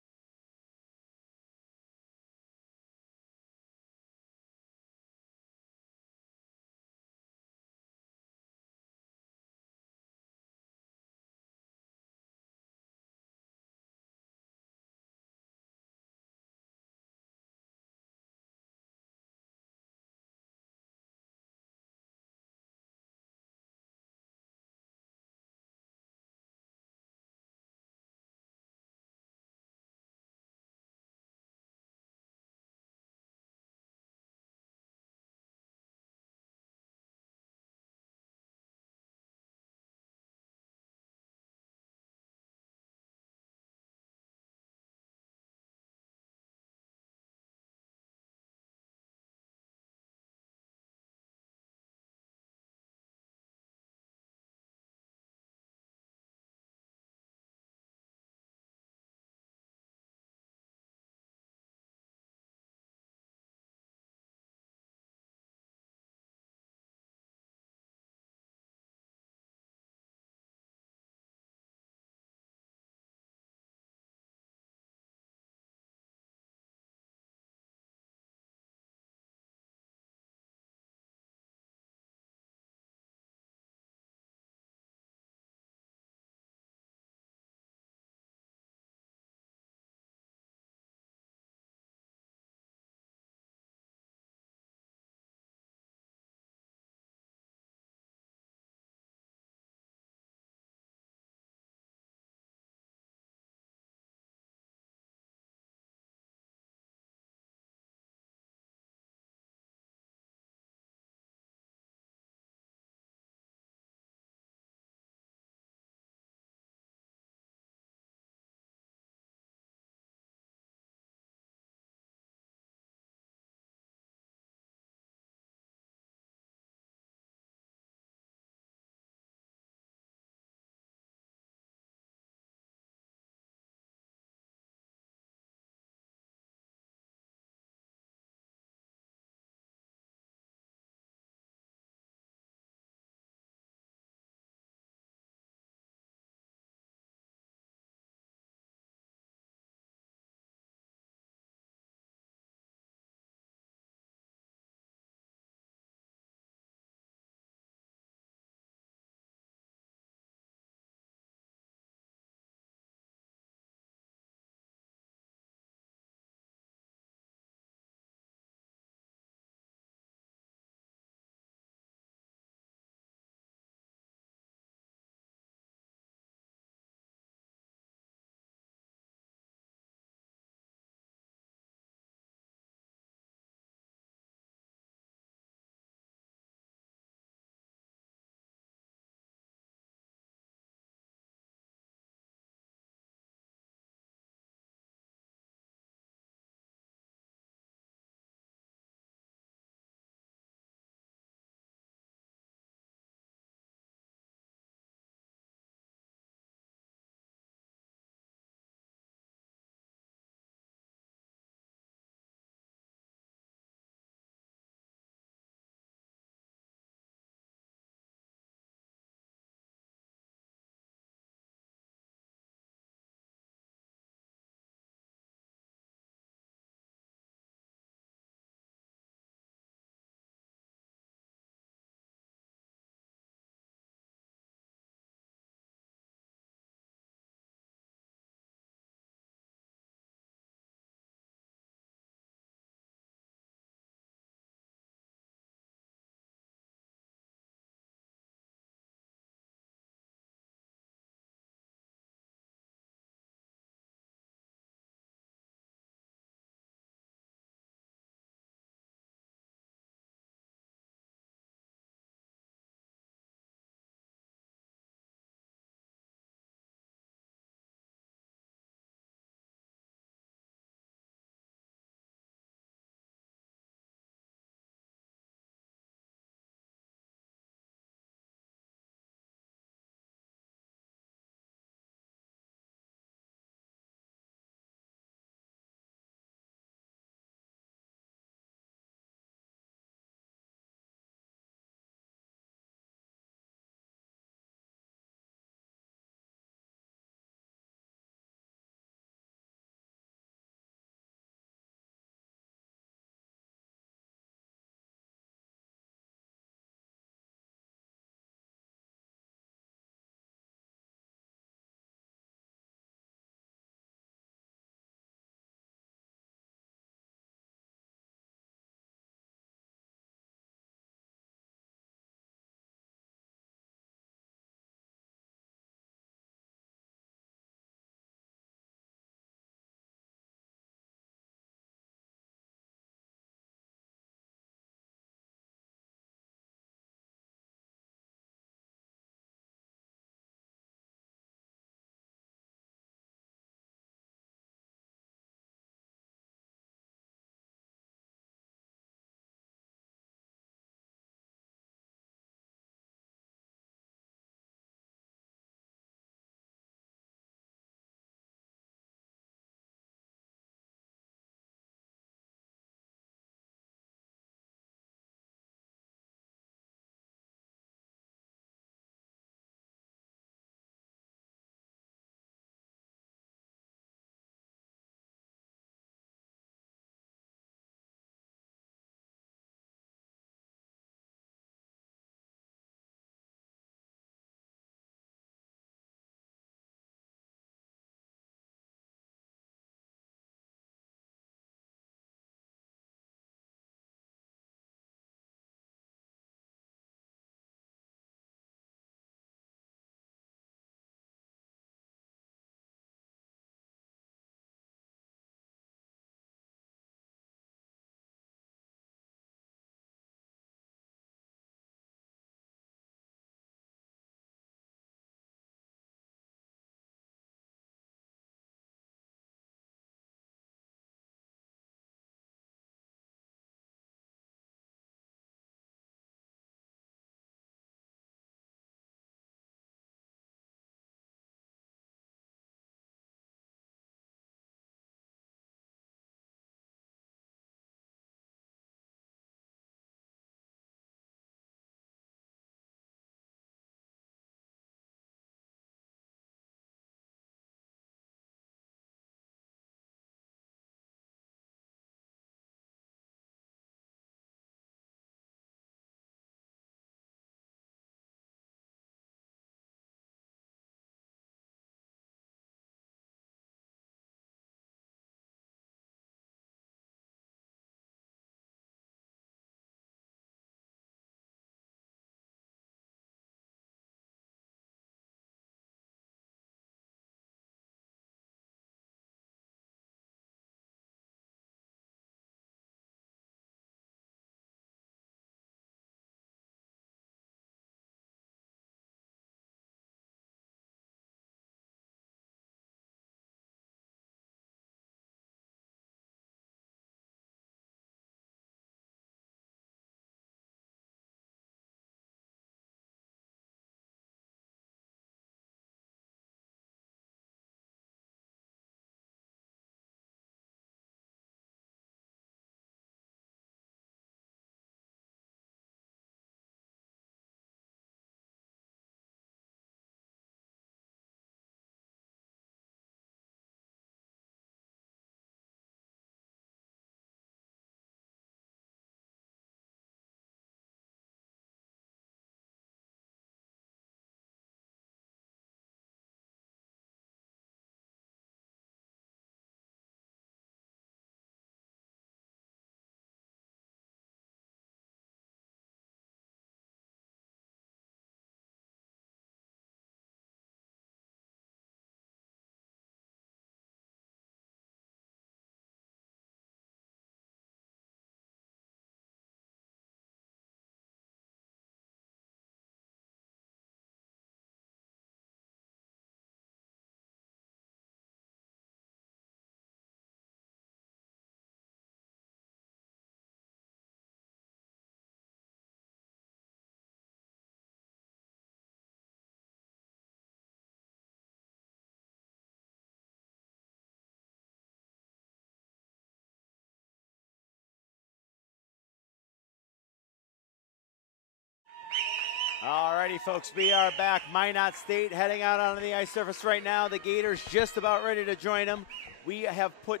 Alrighty, folks, we are back. Minot State heading out onto the ice surface right now. The Gators just about ready to join them. We have put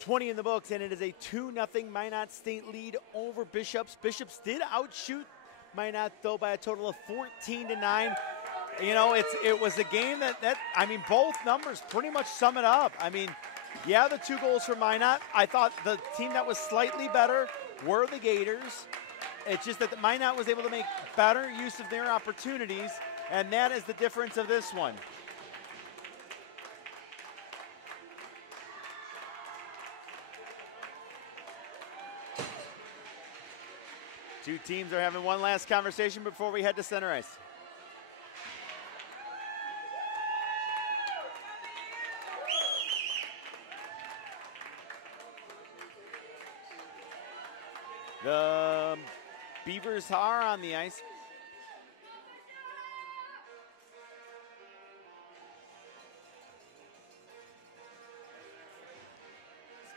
20 in the books, and it is a 2-0 Minot State lead over Bishops. Bishops did outshoot Minot, though, by a total of 14-9. You know, it was a game that I mean, both numbers pretty much sum it up. I mean, yeah, the 2 goals for Minot. I thought the team that was slightly better were the Gators. It's just that the Minot was able to make better use of their opportunities, and that is the difference of this one. Two teams are having one last conversation before we head to center ice. The Beavers are on the ice.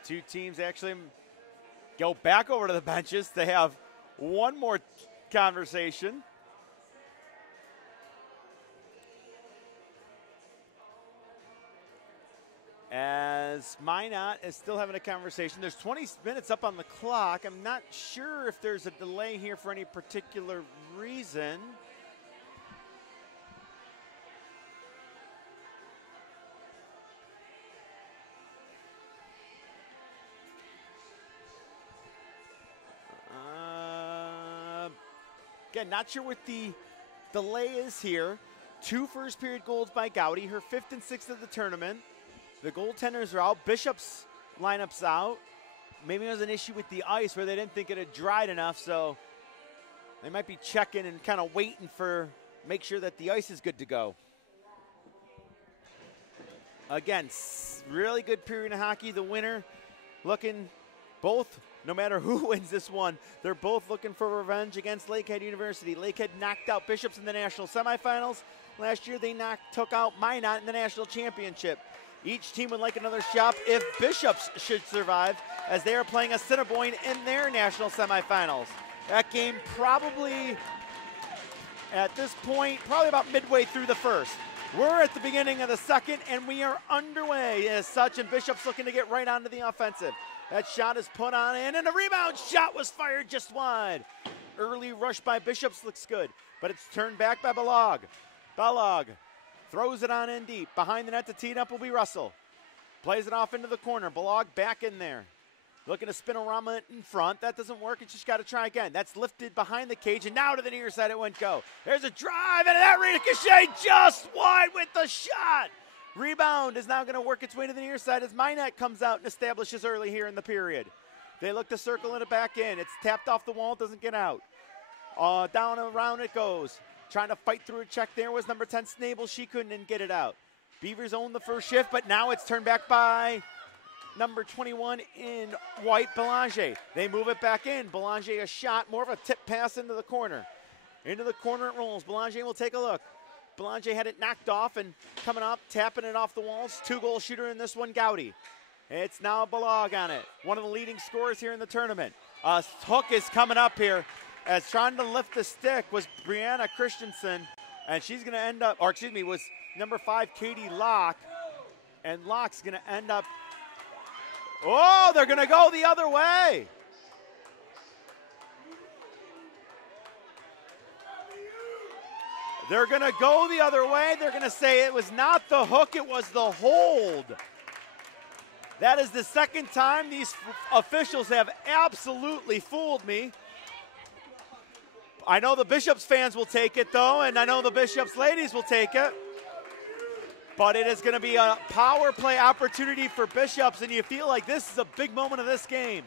Two teams actually go back over to the benches to have one more conversation. As Minot is still having a conversation. There's 20 minutes up on the clock. I'm not sure if there's a delay here for any particular reason. Again, not sure what the delay is here. 2 first period goals by Gowdy, her 5th and 6th of the tournament. The goaltenders are out. Bishop's lineup's out. Maybe it was an issue with the ice where they didn't think it had dried enough, so they might be checking and kind of waiting for, make sure that the ice is good to go. Again, really good period of hockey. The winner looking both, no matter who wins this one, they're both looking for revenge against Lakehead University. Lakehead knocked out Bishops in the national semifinals. Last year they took out Minot in the national championship. Each team would like another shot if Bishops should survive, as they are playing Assiniboine in their national semifinals. That game probably, at this point, probably about midway through the first. We're at the beginning of the second, and we are underway as such, and Bishops looking to get right onto the offensive. That shot is put on in, and a rebound shot was fired just wide. Early rush by Bishops looks good, but it's turned back by Balog. Balog throws it on in deep. Behind the net to tee it up will be Russell. Plays it off into the corner. Balog back in there. Looking to spinorama in front. That doesn't work. It's just got to try again. That's lifted behind the cage, and now to the near side it went go. There's a drive, and that ricochet just wide with the shot. Rebound is now going to work its way to the near side as Minot comes out and establishes early here in the period. They look to circle it back in. It's tapped off the wall, doesn't get out. Down and around it goes. Trying to fight through a check there was number 10, Snable. She couldn't get it out. Beavers own the first shift, but now it's turned back by number 21 in white, Belanger. They move it back in. Belanger a shot, more of a tip pass into the corner. Into the corner it rolls. Belanger will take a look. Belanger had it knocked off and coming up, tapping it off the walls. 2-goal shooter in this one, Gowdy. It's now Balog on it. One of the leading scorers here in the tournament. A hook is coming up here. As trying to lift the stick was Brianna Christensen, and she's going to end up, or excuse me, was number 5, Katie Locke, and Locke's going to end up, oh, they're going to go the other way. They're going to go the other way. They're going to say it was not the hook, it was the hold. That is the second time these officials have absolutely fooled me. I know the Bishops fans will take it, though, and I know the Bishops ladies will take it. But it is going to be a power play opportunity for Bishops, and you feel like this is a big moment of this game.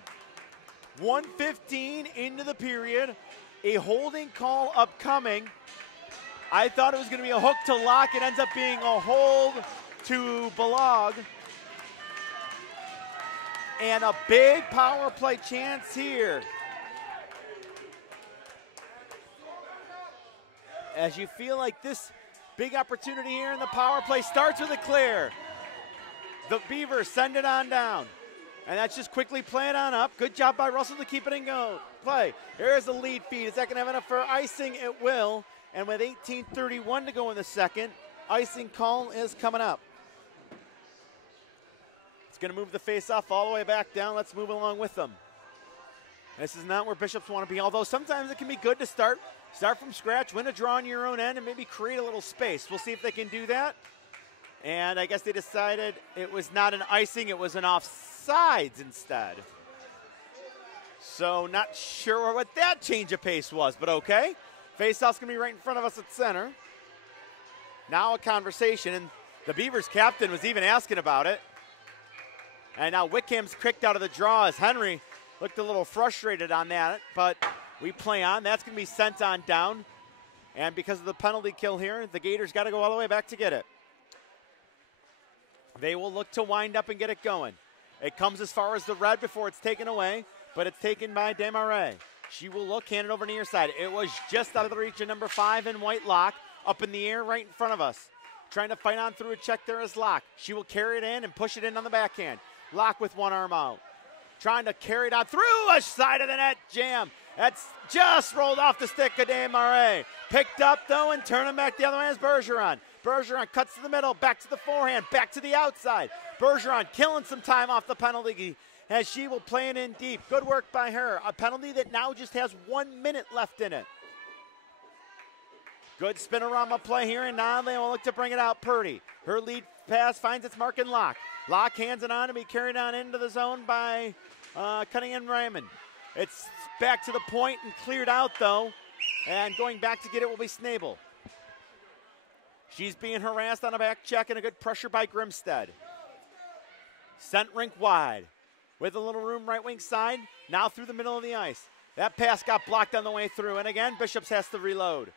1:15 into the period, a holding call upcoming. I thought it was going to be a hook to Locke. It ends up being a hold to Balog. And a big power play chance here. As you feel like this big opportunity here in the power play starts with a clear. The Beavers send it on down. And that's just quickly playing on up. Good job by Russell to keep it in go. Play. Here's the lead feed. Is that going to have enough for icing? It will. And with 18:31 to go in the second, icing call is coming up. It's going to move the face-off all the way back down. Let's move along with them. This is not where Bishops want to be, although sometimes it can be good to start from scratch, win a draw on your own end, and maybe create a little space. We'll see if they can do that. And I guess they decided it was not an icing, it was an offsides instead. So not sure what that change of pace was, but okay. Face-off's going to be right in front of us at center. Now a conversation, and the Beavers captain was even asking about it. And now Wickham's kicked out of the draw as Henry looked a little frustrated on that, but we play on. That's going to be sent on down. And because of the penalty kill here, the Gators got to go all the way back to get it. They will look to wind up and get it going. It comes as far as the red before it's taken away, but it's taken by Desmarais. She will look, hand it over near side. It was just out of the reach of number 5 in white Locke, up in the air right in front of us. Trying to fight on through a check there is Locke. She will carry it in and push it in on the backhand. Locke with one arm out. Trying to carry it on through a side of the net jam. That's just rolled off the stick of Desmarais. Picked up though and turning back the other way is Bergeron. Bergeron cuts to the middle, back to the forehand, back to the outside. Bergeron killing some time off the penalty as she will play it in deep. Good work by her. A penalty that now just has 1 minute left in it. Good spinorama play here, and now they will look to bring it out. Purdy. Her lead pass finds its mark in Locke. Locke hands it on to be carried on into the zone by Cunningham Raymond. It's back to the point and cleared out though. And going back to get it will be Snabel. She's being harassed on a back check and a good pressure by Grimstead. Sent rink wide with a little room right wing side. Now through the middle of the ice. That pass got blocked on the way through. And again, Bishops has to reload.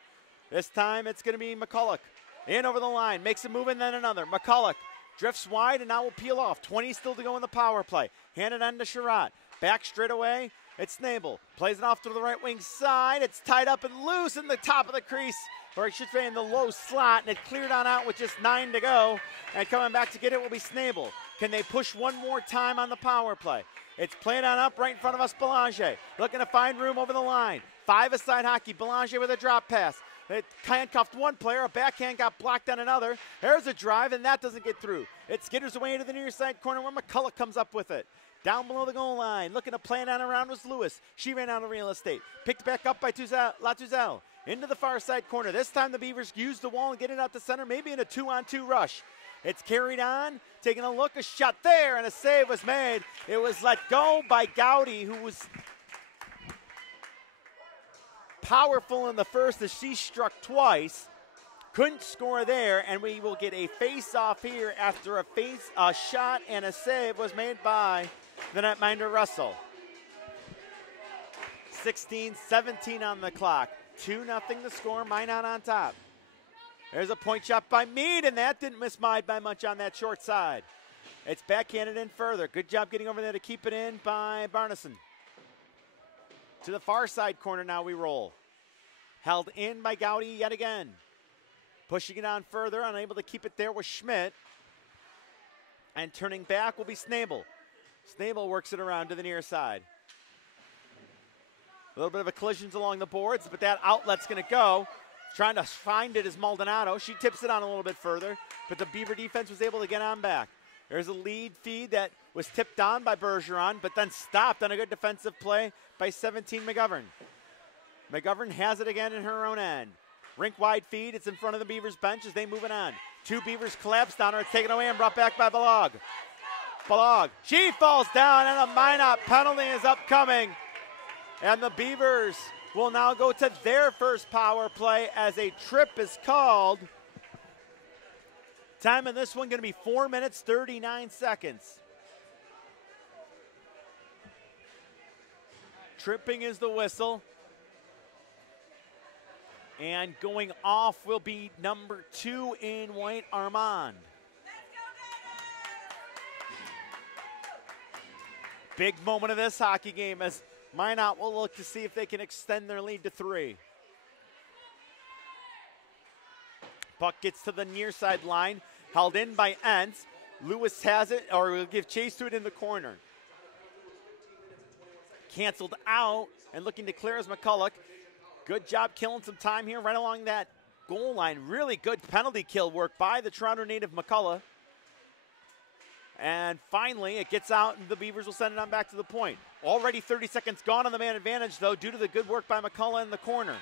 This time it's going to be McCulloch. In over the line. Makes a move and then another. McCulloch drifts wide and now will peel off. 20 still to go in the power play. Handed on to Sherratt. Back straight away. It's Snabel. Plays it off to the right wing side. It's tied up and loose in the top of the crease. Or I should say in the low slot, and it cleared on out with just 9 to go. And coming back to get it will be Snabel. Can they push one more time on the power play? It's played on up right in front of us, Belanger. Looking to find room over the line. 5-a-side hockey. Belanger with a drop pass. It handcuffed one player. A backhand got blocked on another. There's a drive, and that doesn't get through. It skitters away into the near side corner where McCulloch comes up with it. Down below the goal line. Looking to play it on around was Lewis. She ran out of real estate. Picked back up by Latuzelle. Into the far side corner. This time the Beavers used the wall and get it out to center, maybe in a 2-on-2 rush. It's carried on, taking a look, a shot there, and a save was made. It was let go by Gowdy, who was powerful in the first as she struck twice. Couldn't score there, and we will get a face-off here after a shot and a save was made by the netminder Russell. 16-17 on the clock. 2-0 the score, Minot on top. There's a point shot by Meade, and that didn't miss Meade by much on that short side. It's backhanded in further. Good job getting over there to keep it in by Barneson. To the far side corner now we roll. Held in by Gowdy yet again. Pushing it on further, unable to keep it there was Schmidt. And turning back will be Snabel. Snabel works it around to the near side. A little bit of a collisions along the boards, but that outlet's going to go. Trying to find it is Maldonado. She tips it on a little bit further, but the Beaver defense was able to get on back. There's a lead feed that was tipped on by Bergeron, but then stopped on a good defensive play by 17 McGovern. McGovern has it again in her own end. Rink wide feed. It's in front of the Beavers bench as they move it on. 2 Beavers collapsed on her. It's taken away and brought back by Balog. Balog. She falls down, and a Minot penalty is upcoming. And the Beavers will now go to their first power play as a trip is called. Time in this one going to be 4 minutes, 39 seconds. Tripping is the whistle. And going off will be number 2 in white, Armand. Big moment of this hockey game as Minot will look to see if they can extend their lead to 3. Puck gets to the near side line, held in by Entz. Lewis has it, or will give chase to it in the corner. Canceled out, and looking to clear is McCulloch. Good job killing some time here right along that goal line. Really good penalty kill work by the Toronto native McCullough. And finally, it gets out, and the Beavers will send it on back to the point. Already 30 seconds gone on the man advantage, though, due to the good work by McCullough in the corner.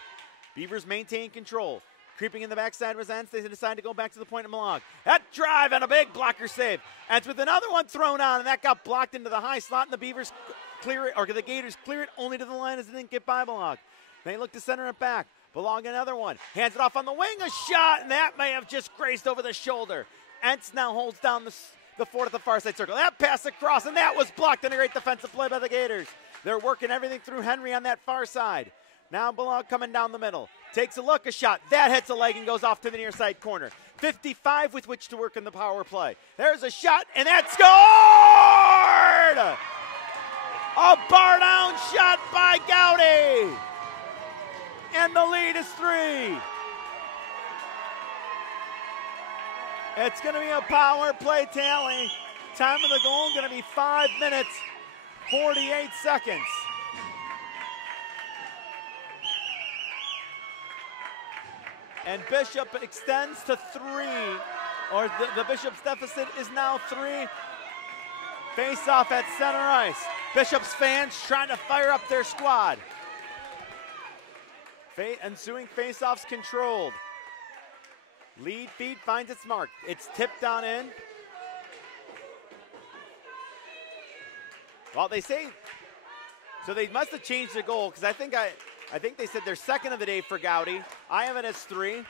Beavers maintain control. Creeping in the backside resents. They decide to go back to the point of Malong. That drive and a big blocker save. And it's with another one thrown on, and that got blocked into the high slot, and the Beavers clear it, or the Gators clear it only to the line as it didn't get by Malong. They look to center it back. Belong another one. Hands it off on the wing. A shot, and that may have just grazed over the shoulder. Entz now holds down the fort at the far side circle. That pass across, and that was blocked, and a great defensive play by the Gators. They're working everything through Henry on that far side. Now Belong coming down the middle. Takes a look, a shot. That hits a leg and goes off to the near side corner. 55 with which to work in the power play. There's a shot, and that's scored! A bar down shot by Gowdy. And the lead is 3. It's going to be a power play tally. Time of the goal going to be 5 minutes, 48 seconds. And Bishop extends to 3, or the Bishop's deficit is now 3. Face off at center ice. Bishop's fans trying to fire up their squad. Ensuing face-offs controlled. Lead feed finds its mark. It's tipped on in. Well, they say, so they must have changed the goal, because I think they said they're second of the day for Gowdy. I have it as 3,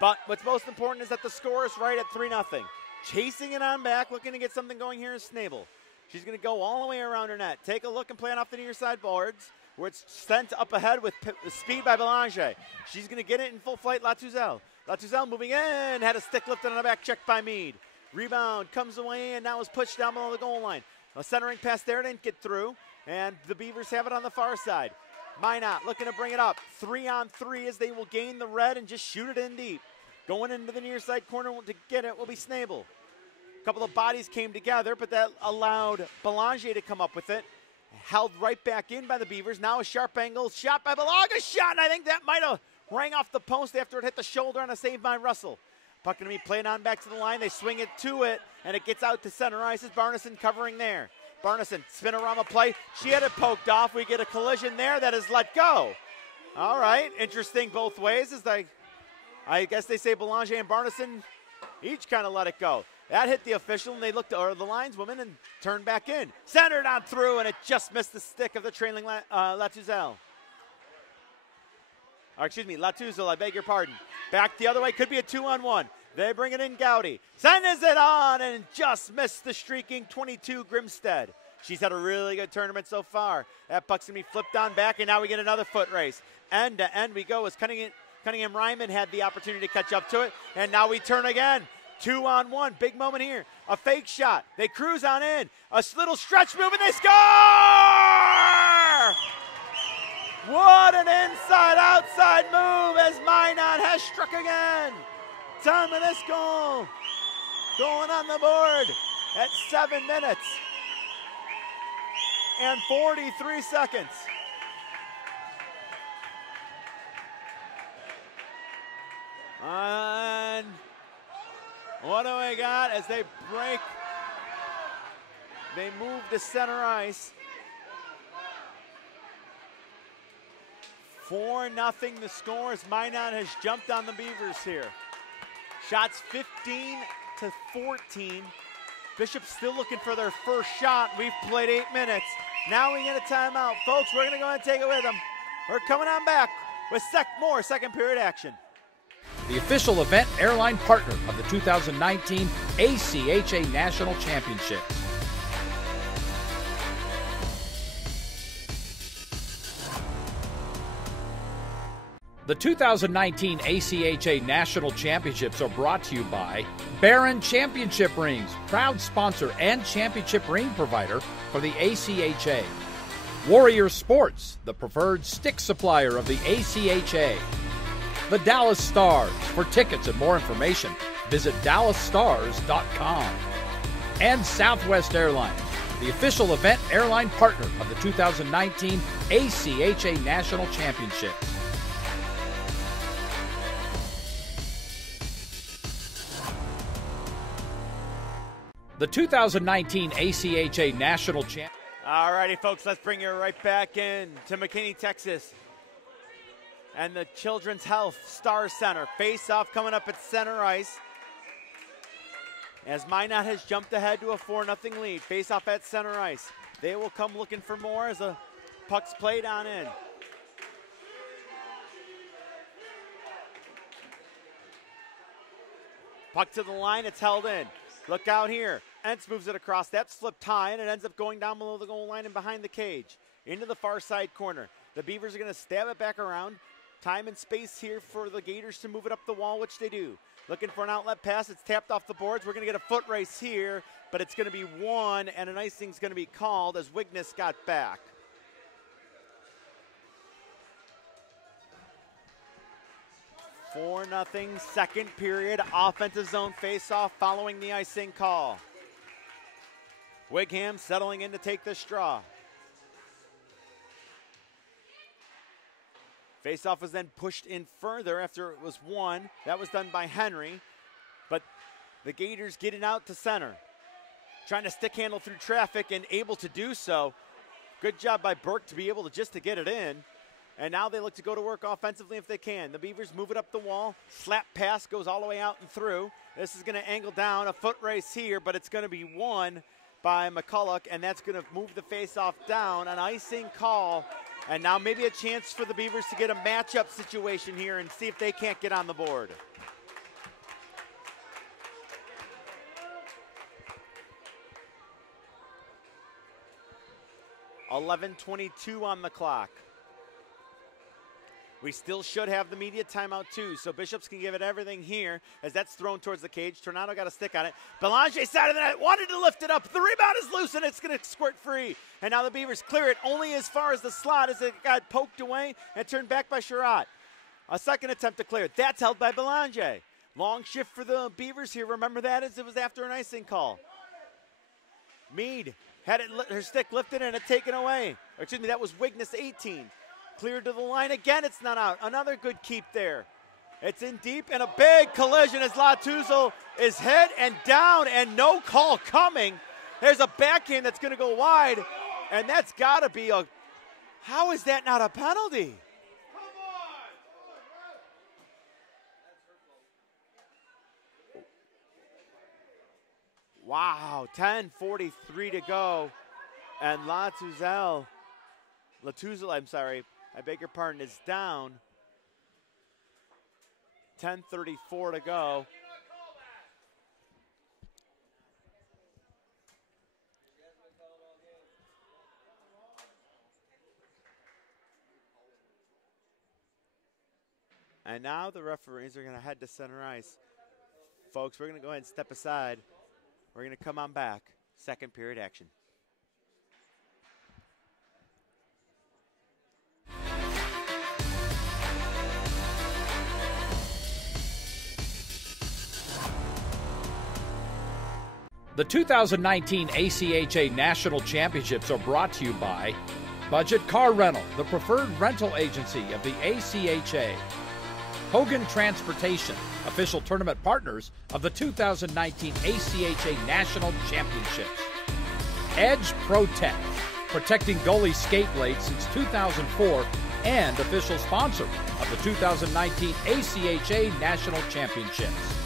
but what's most important is that the score is right at 3-0. Chasing it on back, looking to get something going here is Snabel. She's going to go all the way around her net. Take a look and play it off the near side boards, where it's sent up ahead with speed by Belanger. She's going to get it in full flight, Latuzel. Latuzel moving in, had a stick lifted on the back check by Meade. Rebound comes away and now is pushed down below the goal line. A centering pass there didn't get through, and the Beavers have it on the far side. Minot looking to bring it up. 3-on-3 as they will gain the red and just shoot it in deep. Going into the near side corner to get it will be Snabel. A couple of bodies came together, but that allowed Belanger to come up with it. Held right back in by the Beavers. Now a sharp angle shot by Belanger. Shot, and I think that might have rang off the post after it hit the shoulder on a save by Russell. Puck going to be played on back to the line. They swing it to it, and it gets out to center ice. Is Barneson covering there. Barneson, spinorama play. She had it poked off. We get a collision there that is let go. All right, interesting both ways. I guess they say Belanger and Barneson each kind of let it go. That hit the official, and they looked, or the lineswoman, and turned back in. Centered on through, and it just missed the stick of the trailing Latuzel. Or excuse me, Latuzel, I beg your pardon. Back the other way, could be a 2-on-1. They bring it in, Gowdy. Sends it on, and just missed the streaking 22 Grimstead. She's had a really good tournament so far. That puck's going to be flipped on back, and now we get another foot race. End to end we go as Cunningham Ryman had the opportunity to catch up to it, and now we turn again. 2-on-1, big moment here. A fake shot. They cruise on in. A little stretch move, and they score! What an inside-outside move as Minot has struck again. Time of this goal. Going on the board at 7 minutes and 43 seconds. And what do we got as they break? They move to center ice. 4-0 the score as Minot has jumped on the Beavers here. Shots 15-14. Bishop's still looking for their first shot. We've played 8 minutes. Now we get a timeout. Folks, we're going to go ahead and take it with them. We're coming on back with more second period action. The official event airline partner of the 2019 ACHA National Championships. The 2019 ACHA National Championships are brought to you by Barron Championship Rings, proud sponsor and championship ring provider for the ACHA. Warrior Sports, the preferred stick supplier of the ACHA. The Dallas Stars. For tickets and more information, visit dallasstars.com. And Southwest Airlines, the official event airline partner of the 2019 ACHA National Championships. The 2019 ACHA National Champ. All righty, folks, let's bring you right back in to McKinney, Texas. And the Children's Health Star Center. Face-off coming up at center ice. As Minot has jumped ahead to a 4-0 lead. Face-off at center ice. They will come looking for more as the puck's played on in. Puck to the line, it's held in. Look out here. Entz moves it across. That's flipped high, and it ends up going down below the goal line and behind the cage. Into the far side corner. The Beavers are going to stab it back around. Time and space here for the Gators to move it up the wall, which they do. Looking for an outlet pass. It's tapped off the boards. We're going to get a foot race here, but it's going to be one, and an icing's going to be called as Wigness got back. Four nothing, second period, offensive zone face-off following the icing call. Wigham settling in to take the straw. Face-off was then pushed in further after it was won. That was done by Henry, but the Gators getting out to center. Trying to stick handle through traffic and able to do so. Good job by Burke to be able to just to get it in. And now they look to go to work offensively if they can. The Beavers move it up the wall. Slap pass goes all the way out and through. This is going to angle down. A foot race here, but it's going to be won by McCulloch, and that's going to move the face-off down. An icing call, and now maybe a chance for the Beavers to get a matchup situation here and see if they can't get on the board. .11:22 on the clock. We still should have the media timeout too, so Bishops can give it everything here as that's thrown towards the cage. Tornado got a stick on it. Belanger side of the net, wanted to lift it up. The rebound is loose and it's going to squirt free. And now the Beavers clear it only as far as the slot as it got poked away and turned back by Sherratt. A second attempt to clear it. That's held by Belanger. Long shift for the Beavers here. Remember that as it was after an icing call. Meade had it, her stick lifted and it taken away. Or excuse me, that was Wigness 18. Cleared to the line again, it's not out. Another good keep there. It's in deep and a big collision as Lattuzel is hit and down and no call coming. There's a backhand that's going to go wide, and that's got to be a, how is that not a penalty? Wow, 10:43 to go, and Lattuzel, I'm sorry, I beg your pardon, is down. 10:34 to go. And now the referees are going to head to center ice. Folks, we're going to go ahead and step aside. We're going to come on back. Second period action. The 2019 ACHA National Championships are brought to you by Budget Car Rental, the preferred rental agency of the ACHA. Hogan Transportation, official tournament partners of the 2019 ACHA National Championships. Edge Protect, protecting goalie skate blades since 2004 and official sponsor of the 2019 ACHA National Championships.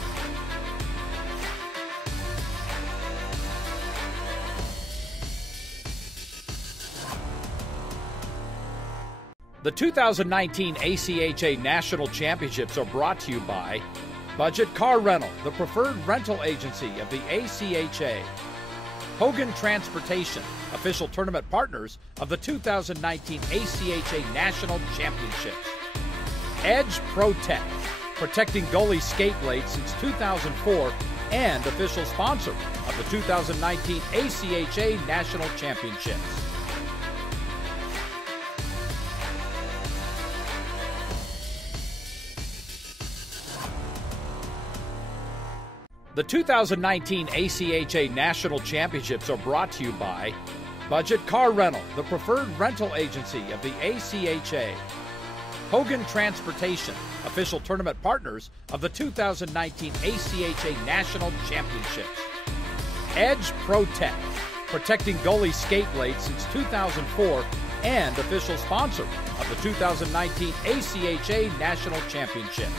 The 2019 ACHA National Championships are brought to you by Budget Car Rental, the preferred rental agency of the ACHA. Hogan Transportation, official tournament partners of the 2019 ACHA National Championships. Edge Protect, protecting goalie skate blades since 2004 and official sponsor of the 2019 ACHA National Championships. The 2019 ACHA National Championships are brought to you by Budget Car Rental, the preferred rental agency of the ACHA. Hogan Transportation, official tournament partners of the 2019 ACHA National Championships. Edge Protect, protecting goalie skate blades since 2004 and official sponsor of the 2019 ACHA National Championships.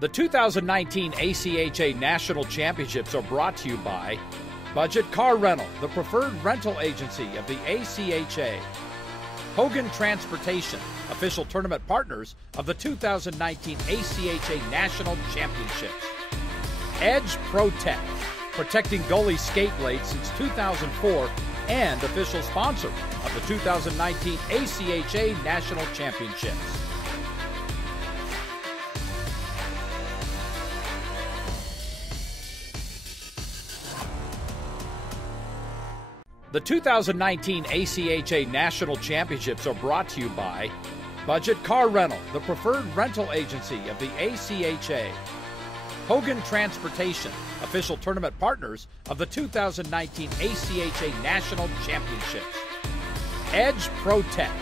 The 2019 ACHA National Championships are brought to you by Budget Car Rental, the preferred rental agency of the ACHA. Hogan Transportation, official tournament partners of the 2019 ACHA National Championships. Edge Protect, protecting goalie skate blades since 2004 and official sponsor of the 2019 ACHA National Championships. The 2019 ACHA National Championships are brought to you by Budget Car Rental, the preferred rental agency of the ACHA. Hogan Transportation, official tournament partners of the 2019 ACHA National Championships. Edge Protect,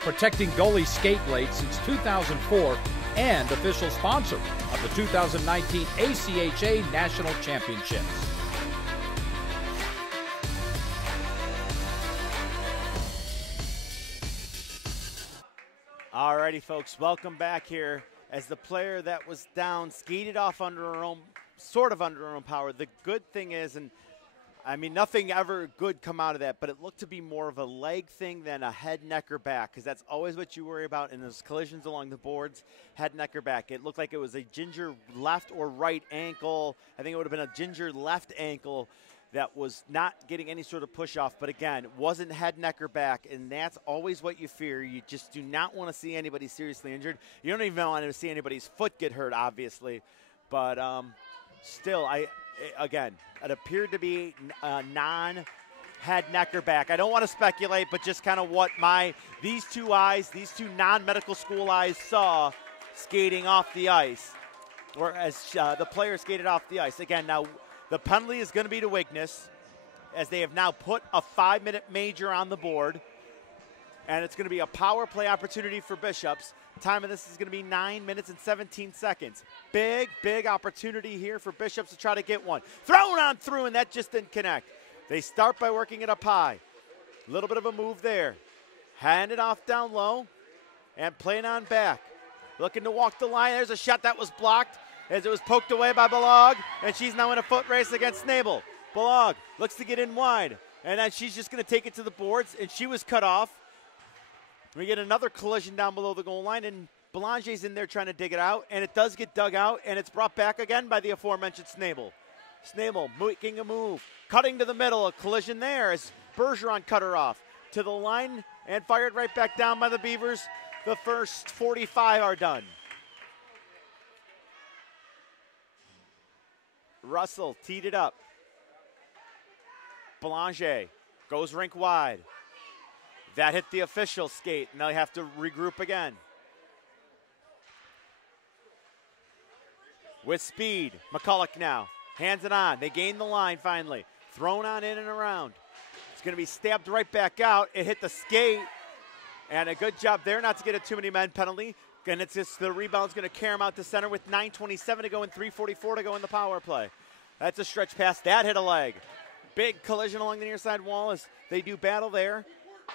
protecting goalie skate blades since 2004 and official sponsor of the 2019 ACHA National Championships. Alrighty, folks, welcome back here as the player that was down skated off under her own, sort of under her own power. The good thing is, and I mean, nothing ever good come out of that, but it looked to be more of a leg thing than a head, neck, or back, because that's always what you worry about in those collisions along the boards, head, neck, or back. It looked like it was a ginger left or right ankle. I think it would have been a ginger left ankle that was not getting any sort of push off, but again, it wasn't head, neck, or back, and that's always what you fear. You just do not want to see anybody seriously injured. You don't even want to see anybody's foot get hurt, obviously, but still, again, it appeared to be non-head, neck, or back. I don't want to speculate, but just kind of what these two non-medical school eyes saw skating off the ice, or as the player skated off the ice. Again, now, the penalty is going to be to Weakness, as they have now put a 5-minute major on the board, and it's going to be a power play opportunity for Bishops. Time of this is going to be 9 minutes and 17 seconds. Big, big opportunity here for Bishops to try to get one. Thrown on through, and that just didn't connect. They start by working it up high. A little bit of a move there. Hand it off down low, and playing on back. Looking to walk the line. There's a shot that was blocked, as it was poked away by Balog, and she's now in a foot race against Snabel. Balog looks to get in wide, and then she's just going to take it to the boards, and she was cut off. We get another collision down below the goal line, and Belanger's in there trying to dig it out, and it does get dug out, and it's brought back again by the aforementioned Snabel. Snabel making a move, cutting to the middle, a collision there as Bergeron cut her off. To the line, and fired right back down by the Beavers. The first 45 are done. Russell teed it up. Belanger goes rink wide. That hit the official skate, and they have to regroup again. With speed, McCulloch now. Hands it on. They gain the line finally. Thrown on in and around. It's going to be stabbed right back out. It hit the skate, and a good job there not to get a too many men penalty. And it's just the rebound's going to carry him out to center with 9:27 to go and 3:44 to go in the power play. That's a stretch pass. That hit a leg. Big collision along the near side wall as they do battle there,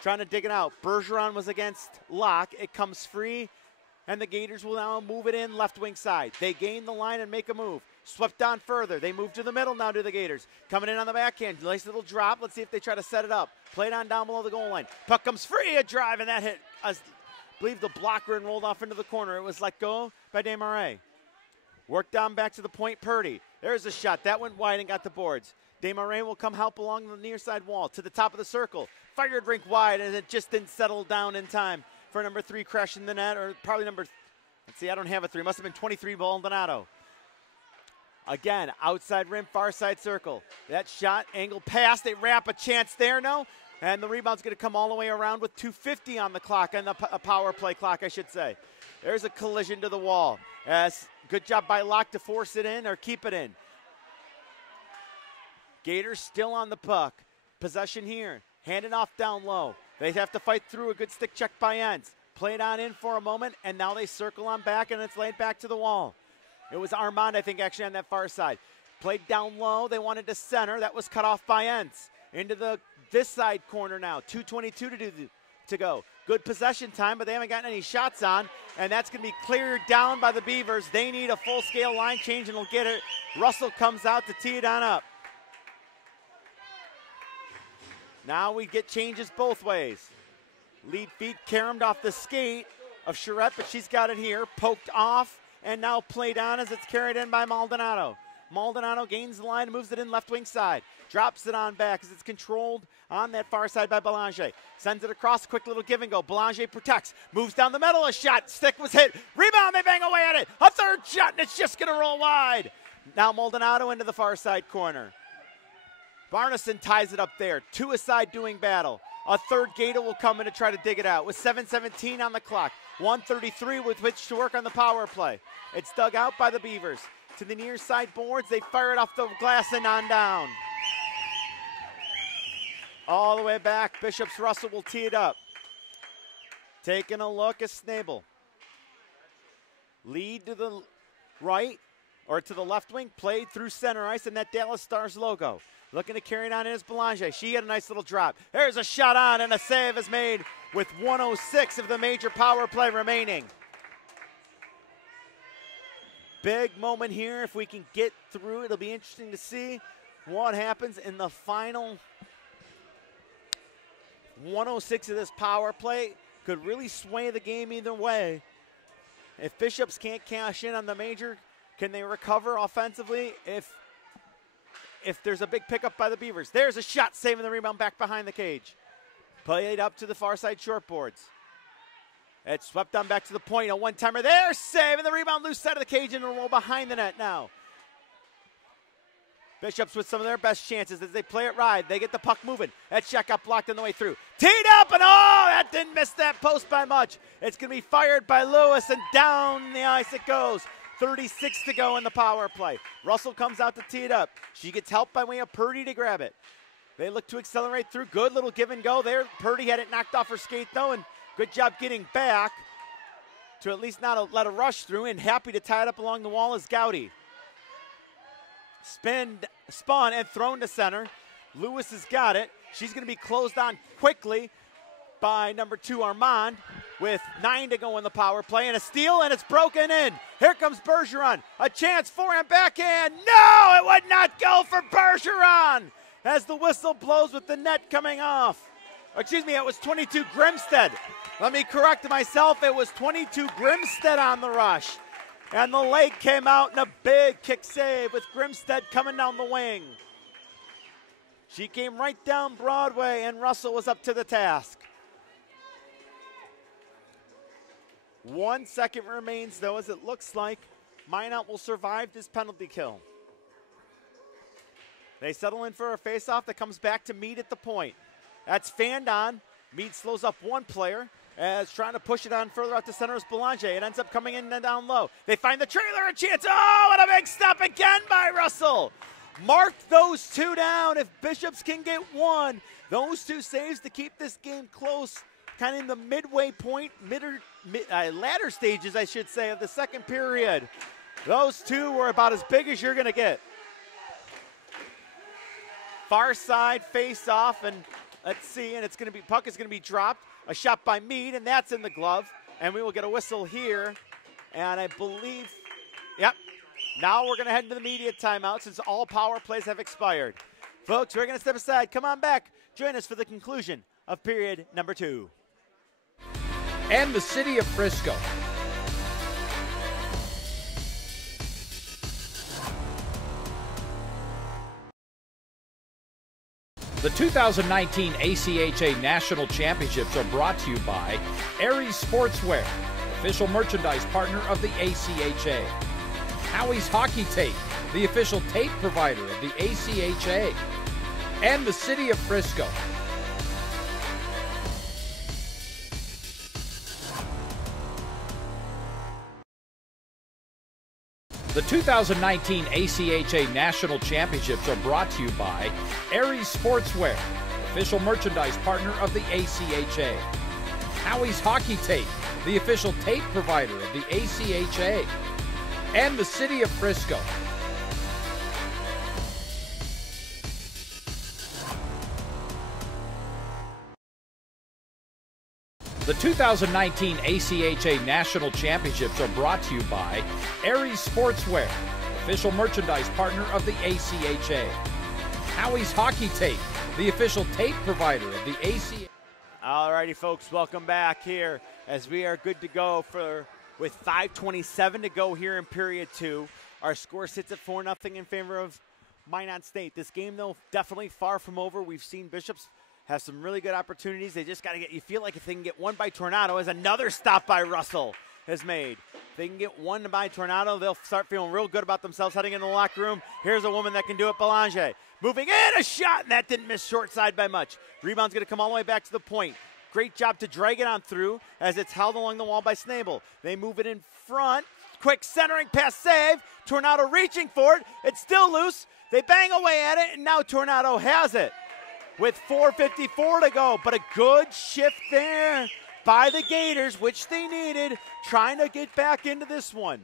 trying to dig it out. Bergeron was against Locke. It comes free, and the Gators will now move it in left wing side. They gain the line and make a move. Swept down further. They move to the middle now to the Gators. Coming in on the backhand. Nice little drop. Let's see if they try to set it up. Played on down below the goal line. Puck comes free. A drive, and that hit believe the blocker and rolled off into the corner. It was let go by Desmarais. Worked down back to the point, Purdy. There's a shot. That went wide and got the boards. Desmarais will come help along the near side wall to the top of the circle. Fired rink wide, and it just didn't settle down in time for number 3 crashing the net, or probably let's see, I don't have a 3. Must have been 23, Baldonado. Again, outside rim, far side circle. That shot, angle pass. They wrap a chance there, no? And the rebound's going to come all the way around with 2:50 on the clock, and a power play clock, I should say. There's a collision to the wall. Good job by Locke to force it in or keep it in. Gators still on the puck. Possession here. Hand it off down low. They have to fight through a good stick check by Ents. played on in for a moment, and now they circle on back, and it's laid back to the wall. It was Armand, I think, actually on that far side. Played down low. They wanted to center. That was cut off by Entz. Into this side corner now. 2:22 to go. Good possession time, but they haven't gotten any shots on, and that's going to be cleared down by the Beavers. They need a full-scale line change, and they'll get it. Russell comes out to tee it on up. Now we get changes both ways. Lead feet caromed off the skate of Charette, but she's got it here. Poked off, and now played on as it's carried in by Maldonado. Maldonado gains the line and moves it in left wing side. Drops it on back as it's controlled on that far side by Belanger. Sends it across, quick little give and go. Belanger protects, moves down the middle, a shot. Stick was hit. Rebound, they bang away at it. A third shot, and it's just going to roll wide. Now Maldonado into the far side corner. Barneson ties it up there. Two aside doing battle. A third Gator will come in to try to dig it out with 7:17 on the clock. 1:33 with which to work on the power play. It's dug out by the Beavers. To the near side boards, they fire it off the glass and on down. All the way back, Bishop's Russell will tee it up. Taking a look at Snabel. Lead to the right, or to the left wing, played through center ice and that Dallas Stars logo. Looking to carry it on is Belanger. She had a nice little drop. There's a shot on, and a save is made with 1:06 of the major power play remaining. Big moment here. If we can get through, it'll be interesting to see what happens in the final 1:06 of this power play. Could really sway the game either way. If Bishops can't cash in on the major, can they recover offensively? If there's a big pickup by the Beavers. There's a shot, saving the rebound back behind the cage. Played up to the far side shortboards. It's swept on back to the point. A one-timer there, saving the rebound, loose side of the cage, and a roll behind the net now. Bishops with some of their best chances as they play it ride. They get the puck moving. That shot got blocked on the way through. Teed up, and oh, that didn't miss that post by much. It's going to be fired by Lewis, and down the ice it goes. 36 to go in the power play. Russell comes out to tee it up. She gets help by way of Purdy to grab it. They look to accelerate through. Good little give and go there. Purdy had it knocked off her skate though, and good job getting back to at least not let a rush through, and happy to tie it up along the wall is Gowdy. Spun and thrown to center. Lewis has got it. She's going to be closed on quickly by number 2 Armand with 9 to go in the power play, and a steal, and it's broken in. Here comes Bergeron. A chance, forehand, backhand. No, it would not go for Bergeron as the whistle blows with the net coming off. Excuse me, it was 22 Grimstead. Let me correct myself. It was 22 Grimstead on the rush. And the leg came out in a big kick save with Grimstead coming down the wing. She came right down Broadway, and Russell was up to the task. 1 second remains, though, as it looks like Minot will survive this penalty kill. They settle in for a faceoff that comes back to Meade at the point. That's fanned on. Meade slows up one player as trying to push it on further out to center is Belanger. It ends up coming in and down low. They find the trailer, a chance. Oh, and a big stop again by Russell. Mark those two down. If Bishops can get one, those two saves to keep this game close, kind of in the midway point, latter stages, I should say, of the second period. Those two were about as big as you're going to get. Far side face off, and let's see, and it's going to be, puck is going to be dropped. A shot by Meade, and that's in the glove, and we will get a whistle here. And I believe, yep, now we're going to head into the media timeout since all power plays have expired. Folks, we're going to step aside. Come on back. Join us for the conclusion of period number 2. And the city of Frisco. The 2019 ACHA National Championships are brought to you by Aries Sportswear, official merchandise partner of the ACHA. Howie's Hockey Tape, the official tape provider of the ACHA. And the city of Frisco. The 2019 ACHA National Championships are brought to you by Aries Sportswear, official merchandise partner of the ACHA. Howie's Hockey Tape, the official tape provider of the ACHA, and the City of Frisco. The 2019 ACHA National Championships are brought to you by Aries Sportswear, official merchandise partner of the ACHA. Howie's Hockey Tape, the official tape provider of the ACHA. Alrighty, folks, welcome back here as we are good to go with 5:27 to go here in period 2. Our score sits at 4-0 in favor of Minot State. This game, though, definitely far from over. We've seen Bishops have some really good opportunities. They just got to get, you feel like if they can get one by Tornado, as another stop by Russell is made. If they can get one by Tornado, they'll start feeling real good about themselves heading into the locker room. Here's a woman that can do it, Belanger. Moving in, a shot, and that didn't miss short side by much. Rebound's going to come all the way back to the point. Great job to drag it on through as it's held along the wall by Snabel. They move it in front. Quick centering pass save. Tornado reaching for it. It's still loose. They bang away at it, and now Tornado has it with 4:54 to go. But a good shift there by the Gators, which they needed, trying to get back into this one.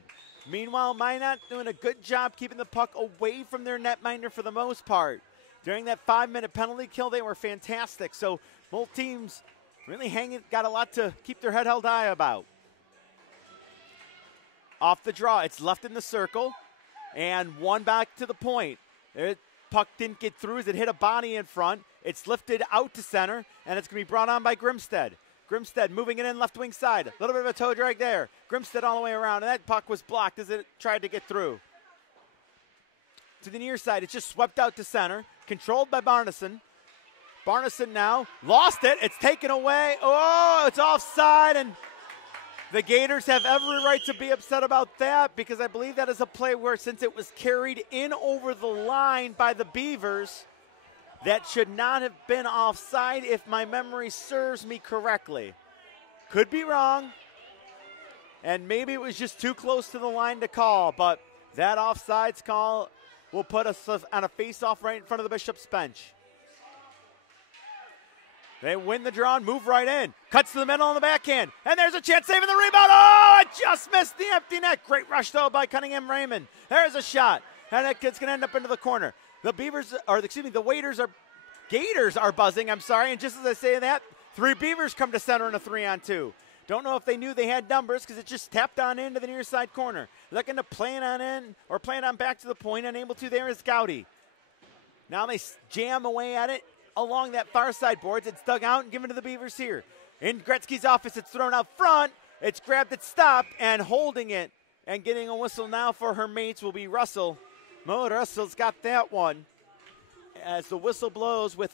Meanwhile, Minot doing a good job keeping the puck away from their netminder for the most part. During that 5-minute penalty kill, they were fantastic. So both teams really got a lot to keep their head held high about. Off the draw, it's left in the circle, and one back to the point. Puck didn't get through as it hit a body in front. It's lifted out to center, and it's going to be brought on by Grimstead. Grimstead moving it in left wing side. A little bit of a toe drag there. Grimstead all the way around, and that puck was blocked as it tried to get through. To the near side, it's just swept out to center, controlled by Barneson. Barneson now lost it. It's taken away. Oh, it's offside, and the Gators have every right to be upset about that because I believe that is a play where, since it was carried in over the line by the Beavers, that should not have been offside if my memory serves me correctly. Could be wrong, and maybe it was just too close to the line to call, but that offsides call will put us on a face-off right in front of the Bishop's bench. They win the draw and move right in. Cuts to the middle on the backhand, and there's a chance saving the rebound. Oh, it just missed the empty net. Great rush, though, by Cunningham Raymond. There's a shot, and it's going to end up into the corner. The Gators are buzzing, and just as I say that, 3 Beavers come to center in a 3-on-2. Don't know if they knew they had numbers because it just tapped on into the near side corner. Looking to play it on in, or play it on back to the point, unable to there is Gowdy. Now they jam away at it along that far side boards. It's dug out and given to the Beavers here. In Gretzky's office, it's thrown out front. It's grabbed, it's stopped, and holding it and getting a whistle now for her mates will be Russell. Mo Russell's got that one as the whistle blows with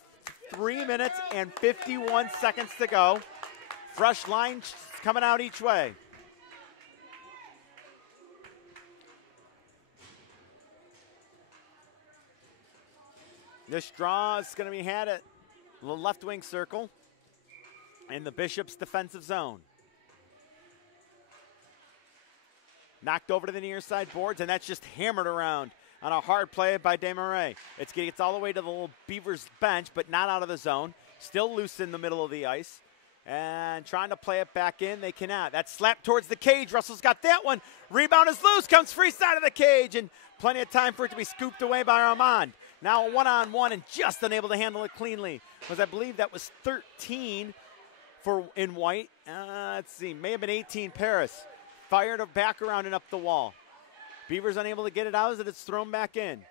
3 minutes and 51 seconds to go. Fresh lines coming out each way. This draw is going to be had at the left wing circle in the Bishop's defensive zone. Knocked over to the near side boards, and that's just hammered around on a hard play by Desmarais. It gets all the way to the little Beavers bench, but not out of the zone. Still loose in the middle of the ice. And trying to play it back in, they cannot. That slap towards the cage. Russell's got that one. Rebound is loose, comes free side of the cage, and plenty of time for it to be scooped away by Armand. Now a one-on-one and just unable to handle it cleanly. Because I believe that was 13 in white. Let's see, may have been 18 Paris. Fired back around and up the wall. Beavers unable to get it out as it's thrown back in.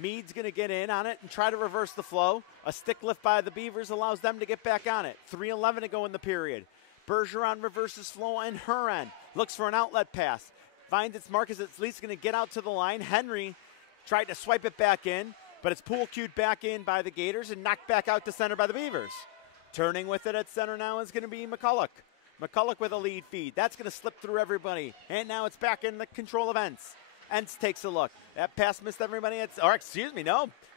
Meade's going to get in on it and try to reverse the flow. A stick lift by the Beavers allows them to get back on it. 3:11 to go in the period. Bergeron reverses flow on her end. Looks for an outlet pass. Finds its mark as it's at least going to get out to the line. Henry tried to swipe it back in, but it's pool cued back in by the Gators and knocked back out to center by the Beavers. Turning with it at center now is going to be McCulloch. McCulloch with a lead feed. That's going to slip through everybody. And now it's back in the control of Entz. Entz takes a look. That pass missed everybody.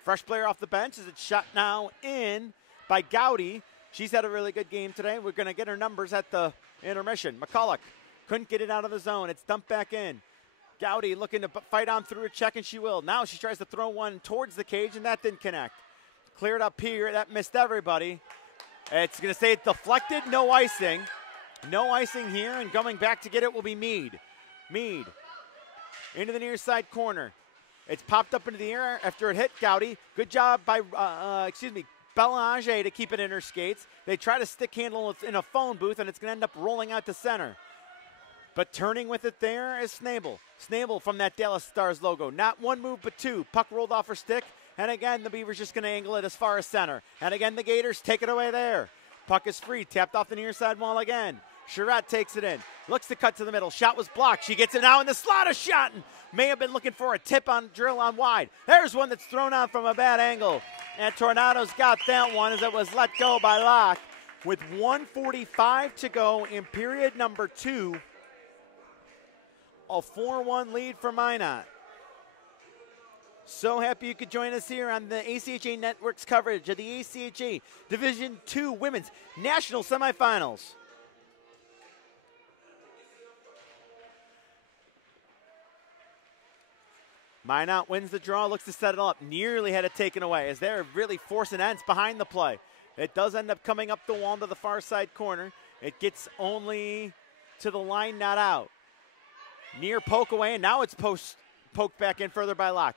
Fresh player off the bench as it's shot now in by Gowdy. She's had a really good game today. We're going to get her numbers at the intermission. McCulloch couldn't get it out of the zone. It's dumped back in. Gowdy looking to fight on through a check, and she will. Now she tries to throw one towards the cage, and that didn't connect. Cleared up here. That missed everybody. It's going to say it's deflected, no icing. No icing here, and coming back to get it will be Mead. Mead into the near side corner. It's popped up into the air after it hit Gowdy. Good job by, Belanger to keep it in her skates. They try to stick handle it in a phone booth, and it's going to end up rolling out to center. But turning with it there is Snabel. Snabel from that Dallas Stars logo. Not one move, but two. Puck rolled off her stick, and again, the Beavers just going to angle it as far as center. And again, the Gators take it away there. Puck is free, tapped off the near side wall again. Charette takes it in, looks to cut to the middle. Shot was blocked. She gets it now in the slot. A shot, and may have been looking for a tip on drill on wide. There's one that's thrown out from a bad angle, and Tornado's got that one as it was let go by Locke. With 1:45 to go in period number 2, a 4-1 lead for Minot. So happy you could join us here on the ACHA Network's coverage of the ACHA Division II Women's National Semifinals. Minot wins the draw, looks to set it up. Nearly had it taken away as they're really forcing ends behind the play. It does end up coming up the wall to the far side corner. It gets only to the line, not out. Near poke away, and now it's poked back in further by Locke.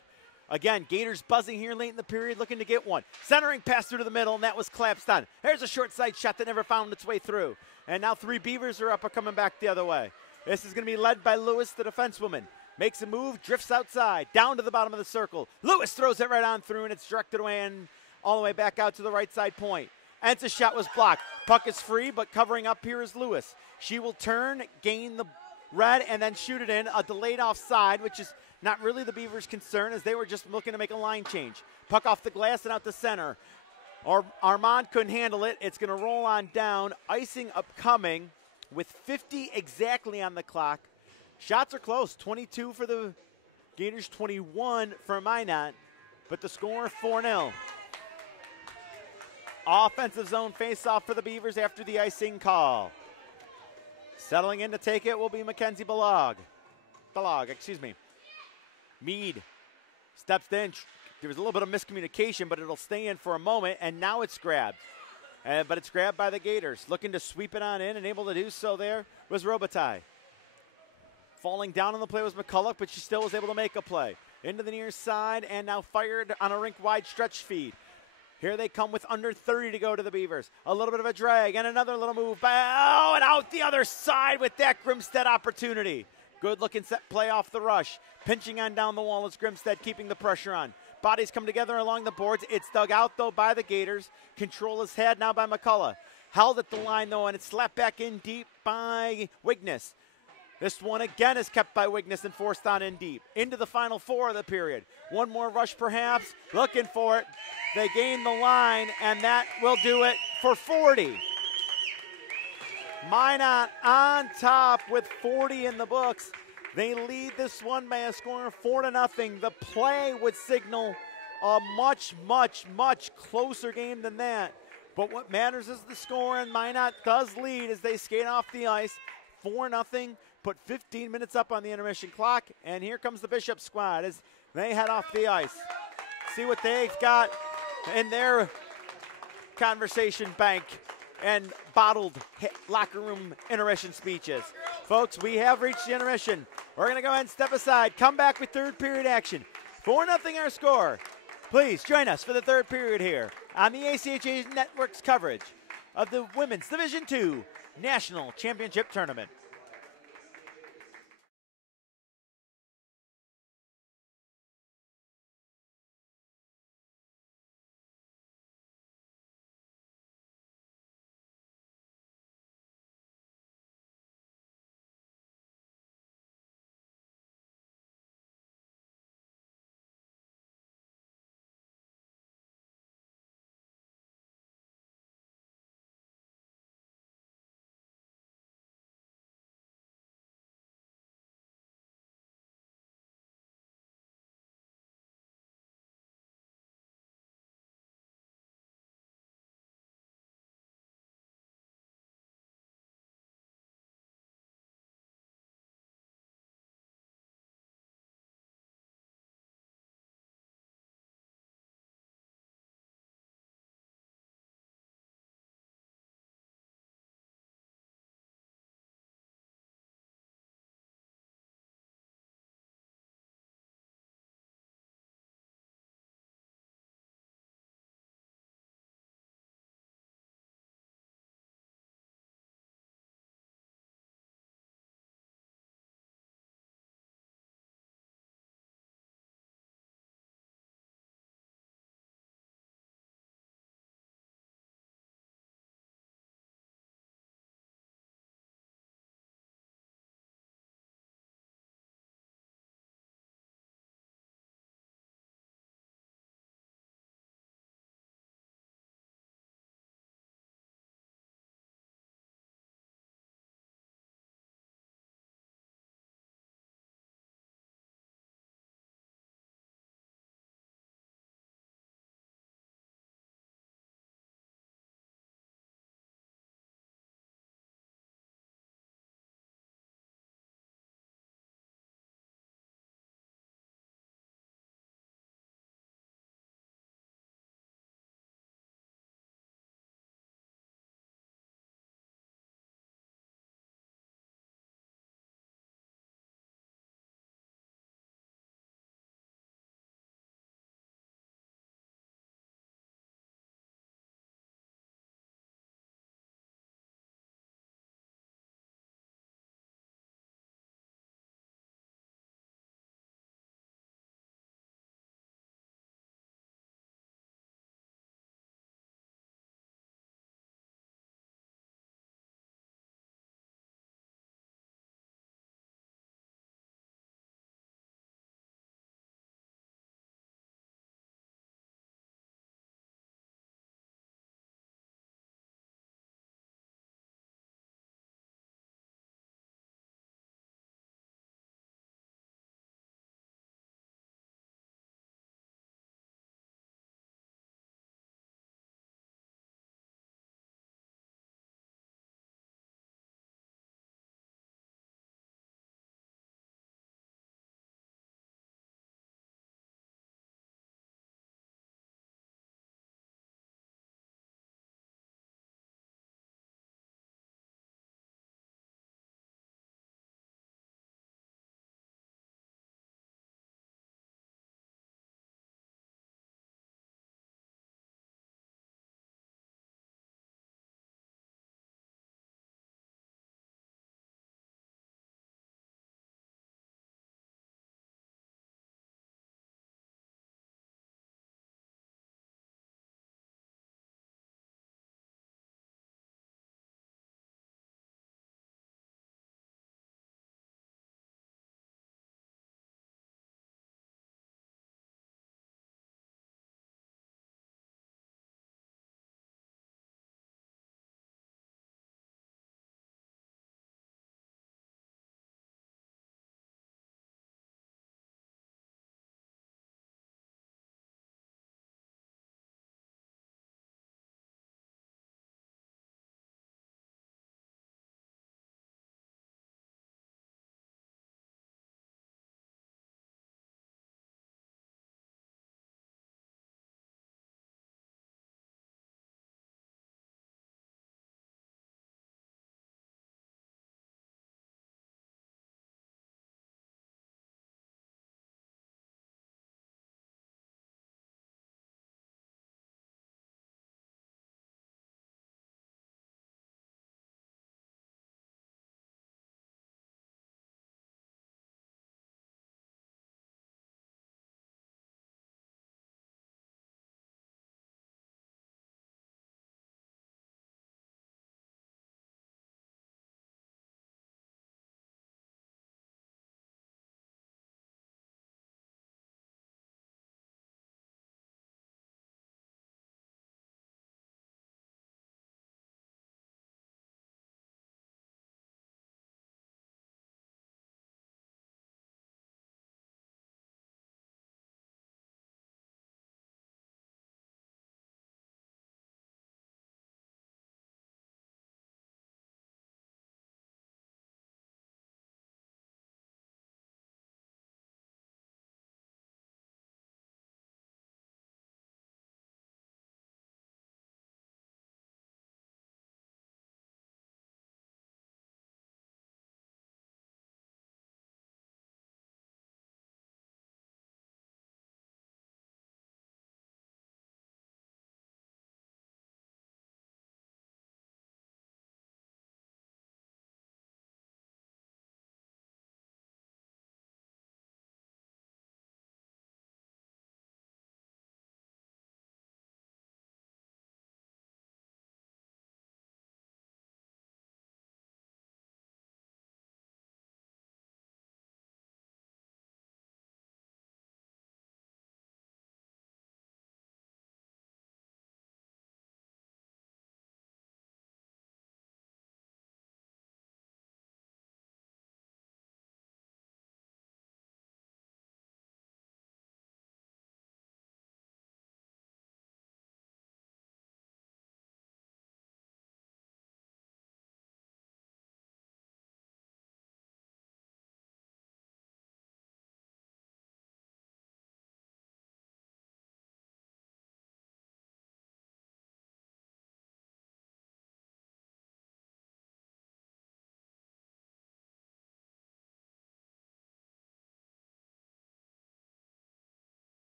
Again, Gators buzzing here late in the period, looking to get one. Centering pass through to the middle, and that was clapped on. There's a short side shot that never found its way through. And now 3 Beavers are up or coming back the other way. This is going to be led by Lewis, the defensewoman. Makes a move, drifts outside, down to the bottom of the circle. Lewis throws it right on through, and it's directed away and all the way back out to the right side point. Ence's shot was blocked. Puck is free, but covering up here is Lewis. She will turn, gain the red, and then shoot it in. A delayed offside, which is not really the Beavers' concern, as they were just looking to make a line change. Puck off the glass and out the center. Armand couldn't handle it. It's going to roll on down. Icing upcoming with 50 exactly on the clock. Shots are close. 22 for the Gators, 21 for Minot, but the score 4-0. Offensive zone face-off for the Beavers after the icing call. Settling in to take it will be Mackenzie Balog. Mead steps in. There was a little bit of miscommunication, but it'll stay in for a moment, and now it's grabbed. But it's grabbed by the Gators. Looking to sweep it on in, and able to do so there was Robitaille. Falling down on the play was McCulloch, but she still was able to make a play. Into the near side, and now fired on a rink-wide stretch feed. Here they come with under 30 to go to the Beavers. A little bit of a drag, and another little move. And out the other side with that Grimstead opportunity. Good-looking set play off the rush. Pinching on down the wall is Grimstead, keeping the pressure on. Bodies come together along the boards. It's dug out, though, by the Gators. Control is had now by McCulloch. Held at the line, though, and it's slapped back in deep by Wigness. This one again is kept by Wigness and forced on in deep. Into the final 4 of the period. One more rush perhaps. Looking for it. They gain the line, and that will do it for 40. Minot on top with 40 in the books. They lead this one by a score of 4-0. The play would signal a much, much, much closer game than that. But what matters is the score, and Minot does lead as they skate off the ice. 4-0. Put 15 minutes up on the intermission clock, and here comes the Bishop squad as they head off the ice. See what they've got in their conversation bank and bottled locker room intermission speeches. Folks, we have reached the intermission. We're going to go ahead and step aside, come back with third period action. 4-0 our score. Please join us for the third period here on the ACHA Network's coverage of the Women's Division II National Championship Tournament.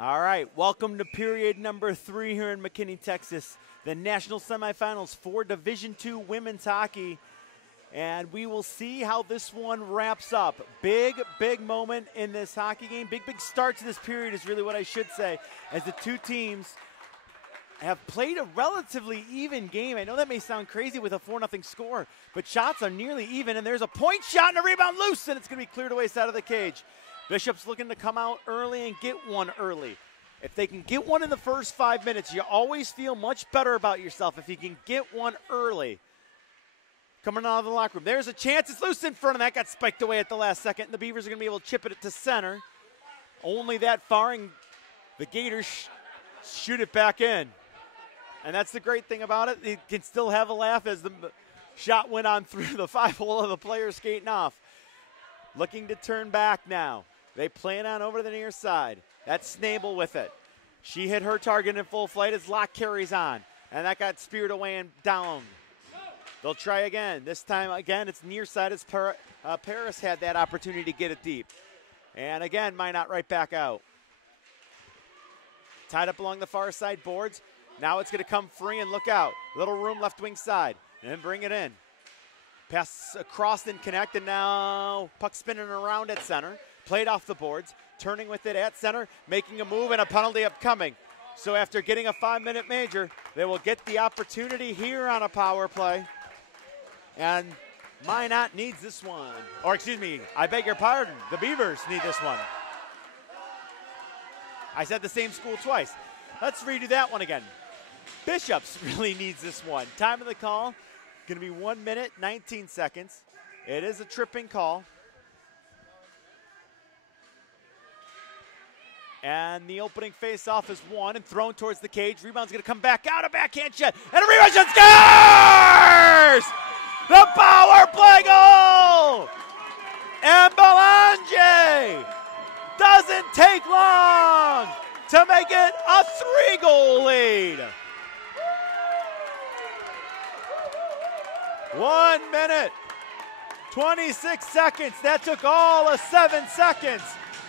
All right, welcome to period number 3 here in McKinney, Texas. The national semifinals for Division II women's hockey. And we will see how this one wraps up. Big moment in this hockey game. Big start to this period is really what I should say, as the two teams have played a relatively even game. I know that may sound crazy with a 4-0 score, but shots are nearly even, and there's a point shot and a rebound loose, and it's going to be cleared away side of the cage. Bishop's looking to come out early and get one early. If they can get one in the first 5 minutes, you always feel much better about yourself if you can get one early. Coming out of the locker room. There's a chance. It's loose in front, and that got spiked away at the last second. And the Beavers are going to be able to chip it to center. Only that far, and the Gators shoot it back in. And that's the great thing about it. They can still have a laugh as the shot went on through the 5-hole of the player skating off. Looking to turn back now. They play it on over to the near side. That's Snabel with it. She hit her target in full flight as Locke carries on. And that got speared away and down. They'll try again. This time, again, it's near side as Paris had that opportunity to get it deep. And again, Minot right back out. Tied up along the far side boards. Now it's going to come free, and look out. Little room left wing side. And then bring it in. Pass across and connect, and now puck spinning around at center. Played off the boards. Turning with it at center. Making a move, and a penalty upcoming. So after getting a 5-minute major, they will get the opportunity here on a power play. And Minot needs this one. Or excuse me, I beg your pardon. The Beavers need this one. I said the same school twice. Let's redo that one again. Bishops really needs this one. Time of the call, going to be 1 minute, 19 seconds. It is a tripping call. And the opening face-off is won and thrown towards the cage. Rebound's going to come back out, a backhand shot, and a rebound shot scores! The power play goal! And Belanger doesn't take long to make it a 3-goal lead. 1 minute, 26 seconds. That took all of 7 seconds.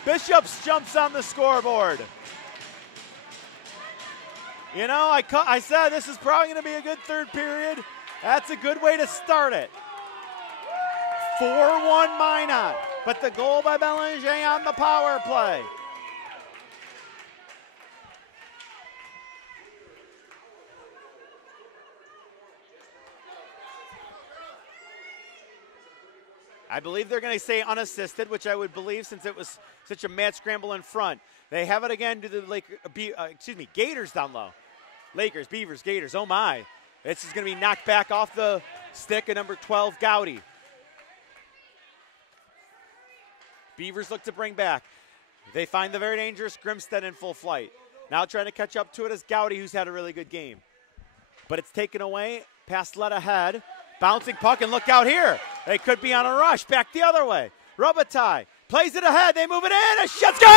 Bishops jumps on the scoreboard. You know, I said this is probably going to be a good third period. That's a good way to start it. 4-1 Minot, but the goal by Belanger on the power play. I believe they're going to say unassisted, which I would believe since it was such a mad scramble in front. They have it again to the Gators down low. Lakers, Beavers, Gators, oh my. This is going to be knocked back off the stick of number 12, Gowdy. Beavers look to bring back. They find the very dangerous Grimstead in full flight. Now trying to catch up to it is Gowdy, who's had a really good game. But it's taken away, pass led ahead. Bouncing puck, and look out here. They could be on a rush, back the other way. Robitaille plays it ahead, they move it in, a shot scores!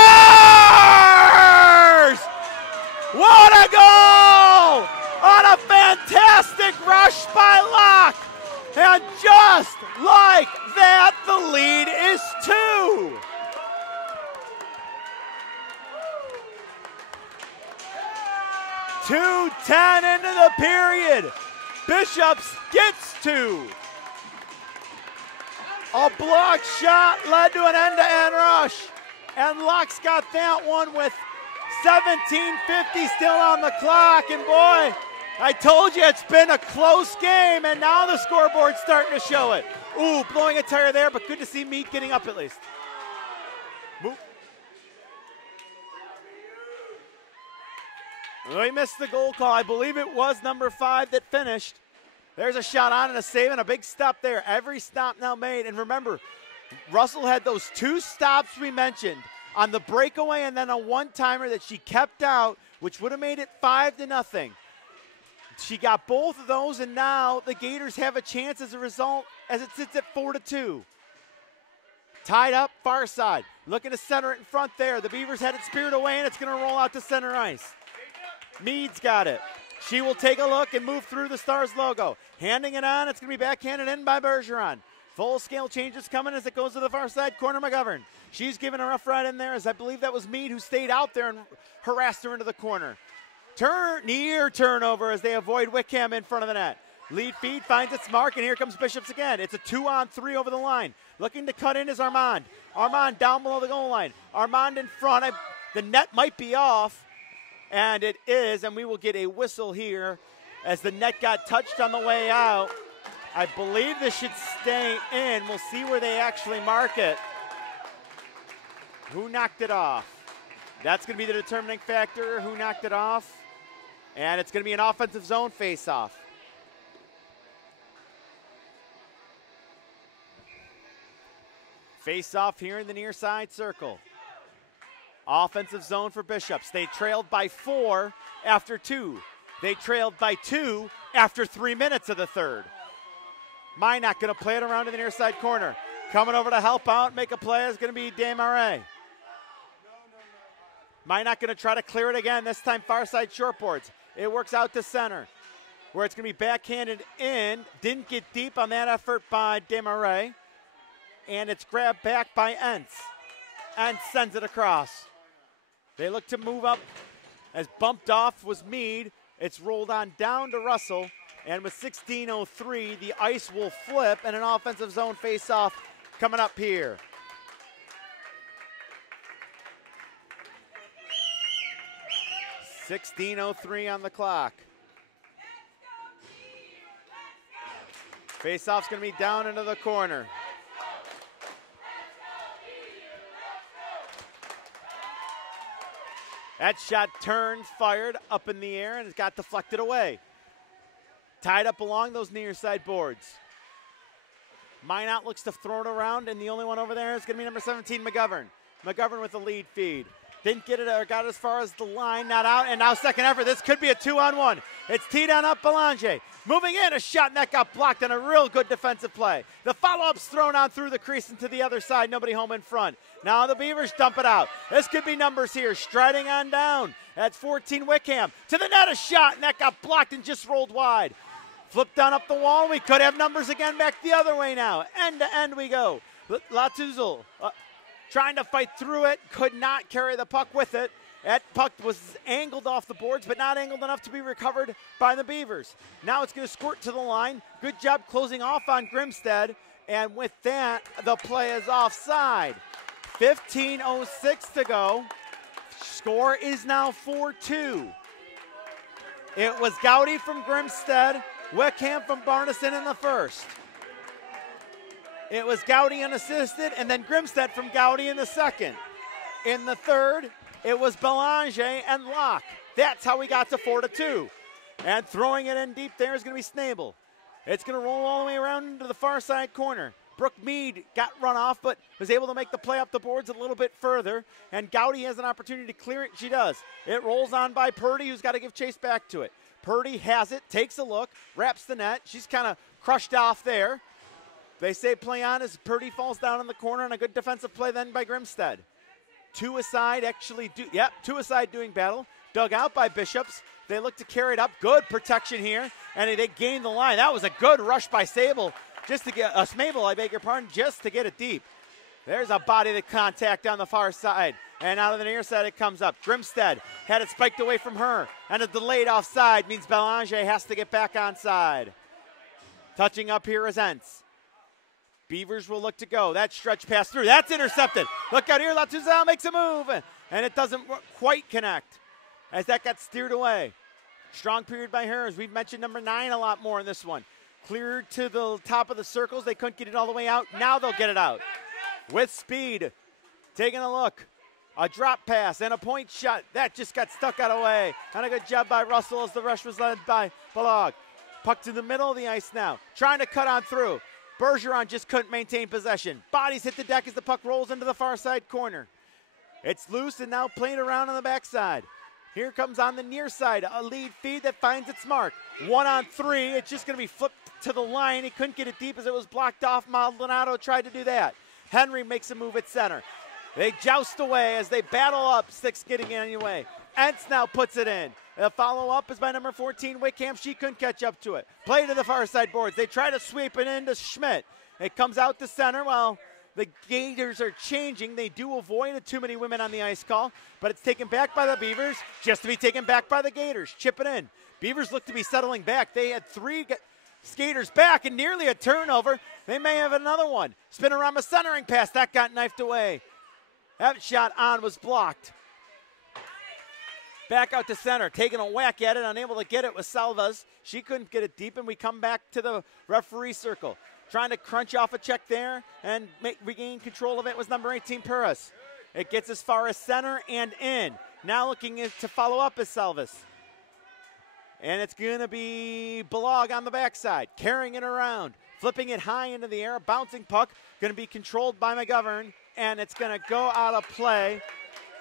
What a goal! On a fantastic rush by Locke. And just like that, the lead is 2. .2:10 into the period. Bishops gets 2. A block shot led to an end-to-end rush. And Locke's got that one with 17:50 still on the clock. And boy, I told you it's been a close game, and now the scoreboard's starting to show it. Ooh, blowing a tire there, but good to see Meat getting up at least. Move. Well, he missed the goal call. I believe it was number 5 that finished. There's a shot on and a save and a big stop there. Every stop now made. And remember, Russell had those 2 stops we mentioned on the breakaway and then a one-timer that she kept out, which would have made it 5-0. She got both of those, and now the Gators have a chance as a result as it sits at 4-2. Tied up, far side. Looking to center it in front there. The Beavers had it speared away, and it's going to roll out to center ice. Mead's got it. She will take a look and move through the Stars logo. Handing it on, it's going to be backhanded in by Bergeron. Full scale changes coming as it goes to the far side corner. McGovern. She's giving a rough ride in there, as I believe that was Mead who stayed out there and harassed her into the corner. Near turnover as they avoid Wickham in front of the net. Lead feed finds its mark, and here comes Bishops again. It's a 2-on-3 over the line. Looking to cut in is Armand. Armand down below the goal line. Armand in front. The net might be off, and it is, and we will get a whistle here as the net got touched on the way out. I believe this should stay in. We'll see where they actually mark it. Who knocked it off? That's going to be the determining factor, who knocked it off. And it's going to be an offensive zone face-off. Face-off here in the near side circle. Offensive zone for Bishops. They trailed by 4 after 2. They trailed by 2 after 3 minutes of the third. Minot going to play it around in the near side corner. Coming over to help out, make a play is going to be Desmarais. Minot going to try to clear it again, this time far side shortboards. It works out to center, where it's going to be backhanded in. Didn't get deep on that effort by Desmarais. And it's grabbed back by Entz. Entz sends it across. They look to move up, as bumped off was Mead. It's rolled on down to Russell. And with 16:03, the ice will flip, and an offensive zone face-off coming up here. .16:03 on the clock. Face-off's going to be down into the corner. That shot turned, fired up in the air, and it got deflected away. Tied up along those near side boards. Minot looks to throw it around, and the only one over there is going to be number 17, McGovern. McGovern with the lead feed. Didn't get it or got as far as the line, not out, and now second effort. This could be a 2-on-1. It's teed on up Belanger. Moving in, a shot, and that got blocked on a real good defensive play. The follow-up's thrown on through the crease and to the other side. Nobody home in front. Now the Beavers dump it out. This could be numbers here, striding on down. That's 14 Wickham. To the net, a shot, and that got blocked and just rolled wide. Flipped down up the wall. We could have numbers again back the other way now. End to end we go. Latuzel trying to fight through it. Could not carry the puck with it. That puck was angled off the boards, but not angled enough to be recovered by the Beavers. Now it's going to squirt to the line. Good job closing off on Grimstead. And with that, the play is offside. 15:06 to go. Score is now 4-2. It was Gowdy from Grimstead, Wickham from Barneson in the first. It was Gowdy unassisted, and then Grimstead from Gowdy in the second. In the third, it was Belanger and Locke. That's how we got to 4-2. And throwing it in deep there is going to be Snabel. It's going to roll all the way around into the far side corner. Brooke Mead got run off, but was able to make the play up the boards a little bit further. And Gowdy has an opportunity to clear it. She does. It rolls on by Purdy, who's got to give chase back to it. Purdy has it, takes a look, wraps the net. She's kind of crushed off there. They say play on as Purdy falls down in the corner, and a good defensive play then by Grimstead. Two aside doing battle. Dug out by Bishops. They look to carry it up. Good protection here, and they gain the line. That was a good rush by Smabel, just to get Smabel, I beg your pardon, just to get it deep. There's a body to contact on the far side, and out of the near side it comes up. Grimstead had it spiked away from her, and a delayed offside means Belanger has to get back onside. Touching up here is Entz. Beavers will look to go. That stretch pass through. That's intercepted. Look out here. Latuzel makes a move, and it doesn't quite connect as that got steered away. Strong period by her, as we've mentioned number 9 a lot more in this one. Cleared to the top of the circles. They couldn't get it all the way out. Now they'll get it out with speed. Taking a look. A drop pass and a point shot. That just got stuck out of the way. And a good job by Russell as the rush was led by Balog. Puck to the middle of the ice now. Trying to cut on through. Bergeron just couldn't maintain possession. Bodies hit the deck as the puck rolls into the far side corner. It's loose and now played around on the backside. Here comes on the near side, a lead feed that finds its mark. 1-on-3, it's just going to be flipped to the line. He couldn't get it deep as it was blocked off. Maldonado tried to do that. Henry makes a move at center. They joust away as they battle up, sticks getting in anyway. Entz now puts it in. The follow-up is by number 14, Wickham. She couldn't catch up to it. Play to the far side boards. They try to sweep it into Schmidt. It comes out to center. Well, the Gators are changing. They do avoid too many women on the ice call, but it's taken back by the Beavers, just to be taken back by the Gators. Chip it in. Beavers look to be settling back. They had 3 skaters back and nearly a turnover. They may have another one. Spinorama centering pass. That got knifed away. That shot on was blocked. Back out to center, taking a whack at it, unable to get it with Salvas. She couldn't get it deep, and we come back to the referee circle. Trying to crunch off a check there and regain control of it was number 18, Puris. It gets as far as center and in. Now looking to follow up is Salvas. And it's going to be Balog on the backside, carrying it around, flipping it high into the air, bouncing puck, going to be controlled by McGovern, and it's going to go out of play.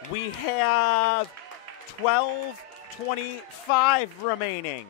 We have 12:25 remaining.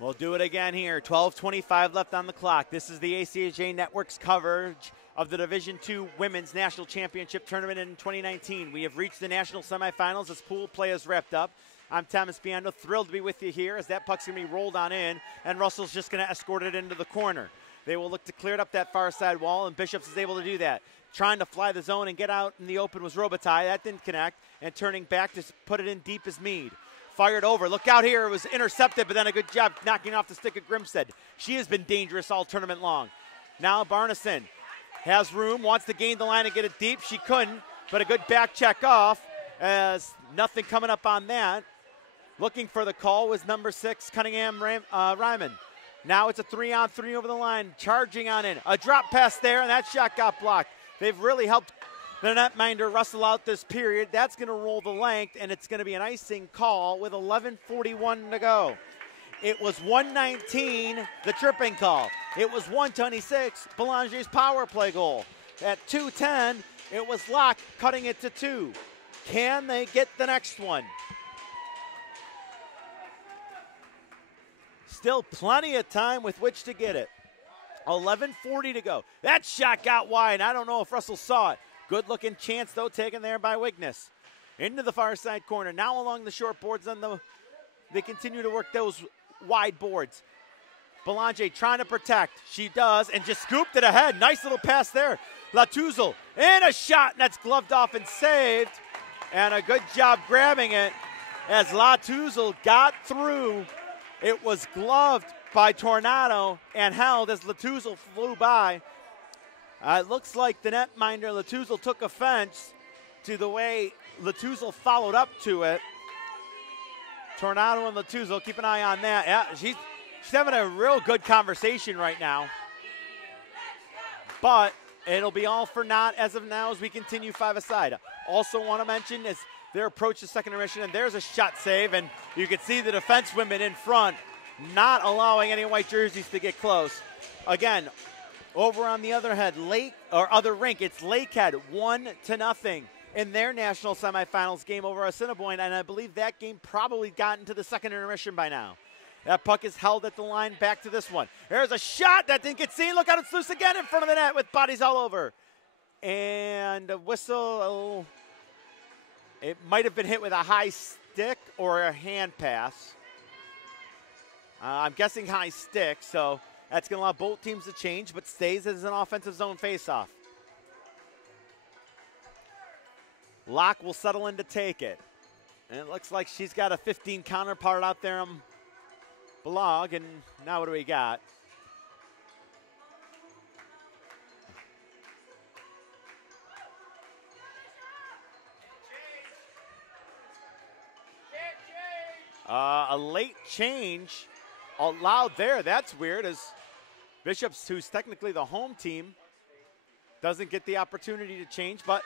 We'll do it again here. 12:25 left on the clock. This is the ACHA Network's coverage of the Division II Women's National Championship Tournament in 2019. We have reached the national semifinals as pool play is wrapped up. I'm Thomas Piano, thrilled to be with you here as that puck's going to be rolled on in, and Russell's just going to escort it into the corner. They will look to clear it up that far side wall, and Bishops is able to do that. Trying to fly the zone and get out in the open was Robitaille. That didn't connect, and turning back to put it in deep is Meade. Fired over. Look out here. It was intercepted, but then a good job knocking off the stick of Grimstead. She has been dangerous all tournament long. Now Barneson has room, wants to gain the line and get it deep. She couldn't, but a good back check off as nothing coming up on that. Looking for the call was number 6, Cunningham Ryman. Now it's a 3-on-3 over the line, charging on in. A drop pass there, and that shot got blocked. They've really helped the netminder wrestle out this period. That's going to roll the length, and it's going to be an icing call with 11:41 to go. It was 119, the tripping call. It was 126, Boulanger's power play goal. At 2:10, it was Locke cutting it to 2. Can they get the next one? Still plenty of time with which to get it. 11:40 to go. That shot got wide. I don't know if Russell saw it. Good looking chance though, taken there by Wigness. Into the far side corner. Now along the short boards, they continue to work those wide boards. Belanger trying to protect. She does, and just scooped it ahead. Nice little pass there. Latuzel, and a shot, and that's gloved off and saved. And a good job grabbing it as Latuzel got through. It was gloved by Tornado and held as Latuzel flew by. It looks like the netminder, Latuzel, took offense to the way Latuzel followed up to it. Tornado and Latuzel, keep an eye on that. Yeah, she's having a real good conversation right now. But it'll be all for naught as of now as we continue 5-a-side. Also want to mention as their approach to second intermission, and there's a shot save, and you can see the defense women in front not allowing any white jerseys to get close. Again, over on the other rink, it's Lakehead 1-0 in their national semifinals game over Assiniboine, and I believe that game probably got into the second intermission by now. That puck is held at the line, back to this one. There's a shot that didn't get seen. Look out, it's loose again in front of the net with bodies all over. And a whistle, it might have been hit with a high stick or a hand pass. I'm guessing high stick, so that's going to allow both teams to change, but stays as an offensive zone faceoff. Locke will settle in to take it. And it looks like she's got a 15 counterpart out there on Blog, and now what do we got? A late change allowed there. That's weird, as Bishops, who's technically the home team, doesn't get the opportunity to change. But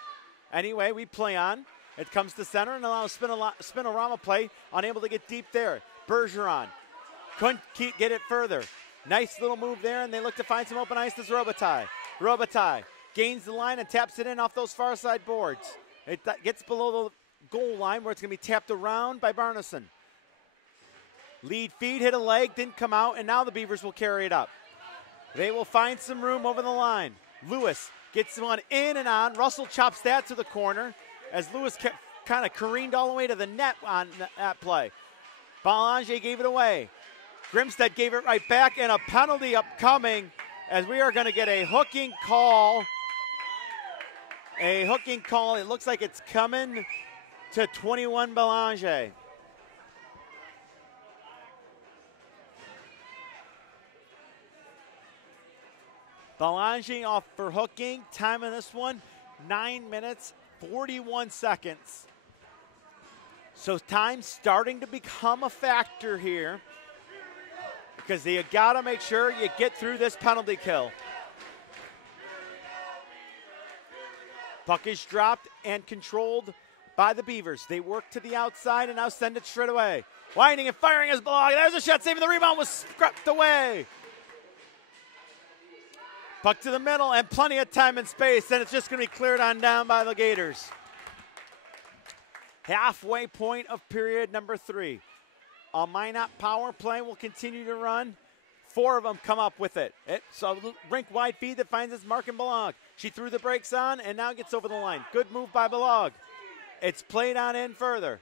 anyway, we play on. It comes to center and allows Spinorama play, unable to get deep there. Bergeron couldn't get it further. Nice little move there, and they look to find some open ice. This Robitaille. Robitaille gains the line and taps it in off those far side boards. It gets below the goal line where it's going to be tapped around by Barneson. Lead feed hit a leg, didn't come out, and now the Beavers will carry it up. They will find some room over the line. Lewis gets one in and on. Russell chops that to the corner as Lewis kind of careened all the way to the net on that play. Belanger gave it away. Grimstead gave it right back, and a penalty upcoming as we are going to get a hooking call. A hooking call. It looks like it's coming to 21 Belanger. Belanger off for hooking. Time in this one, 9 minutes, 41 seconds. So time's starting to become a factor here because you got to make sure you get through this penalty kill. Puck is dropped and controlled by the Beavers. They work to the outside and now send it straight away. Winding and firing his block. There's a shot saving the rebound, was scrapped away. Puck to the middle and plenty of time and space, and it's just going to be cleared on down by the Gators. Halfway point of period number 3. A Minot power play will continue to run. 4 of them come up with it. So rink wide feed that finds its mark in Belag. She threw the brakes on and now gets over the line. Good move by Belag. It's played on in further.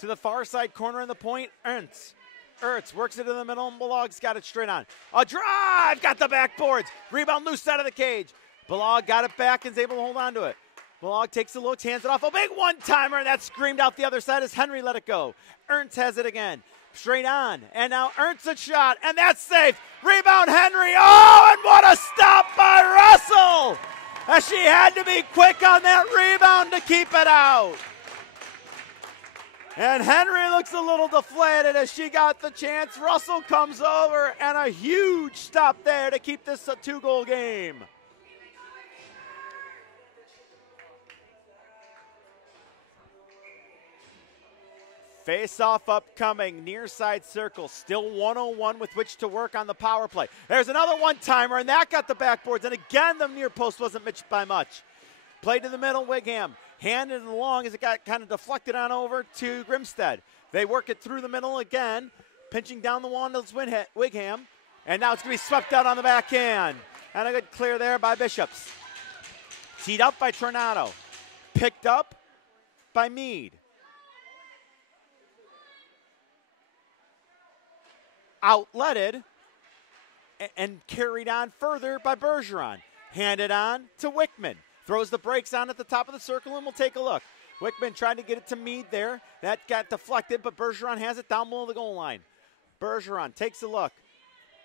To the far side corner in the point, Ertz works it in the middle, and Belag's got it straight on. A drive, got the backboards. Rebound loose out of the cage. Belag got it back and is able to hold on to it. Belag takes a look, hands it off. A big one-timer, and that screamed out the other side as Henry let it go. Ernst has it again. Straight on, and now Ernst a shot, and that's safe. Rebound Henry, oh, and what a stop by Russell! As she had to be quick on that rebound to keep it out. And Henry looks a little deflated as she got the chance. Russell comes over, and a huge stop there to keep this a 2-goal game. Face-off upcoming, near side circle. Still 101 with which to work on the power play. There's another one-timer, and that got the backboards. And again, the near post wasn't missed by much. Played to the middle, Wigham. Handed it along as it got kind of deflected on over to Grimstead. They work it through the middle again, pinching down the wall to Wigham. And now it's going to be swept out on the backhand. And a good clear there by Bishops. Teed up by Tornado. Picked up by Meade. Outletted and carried on further by Bergeron. Handed on to Wickman. Throws the brakes on at the top of the circle, and we'll take a look. Wickman tried to get it to Meade there. That got deflected, but Bergeron has it down below the goal line. Bergeron takes a look.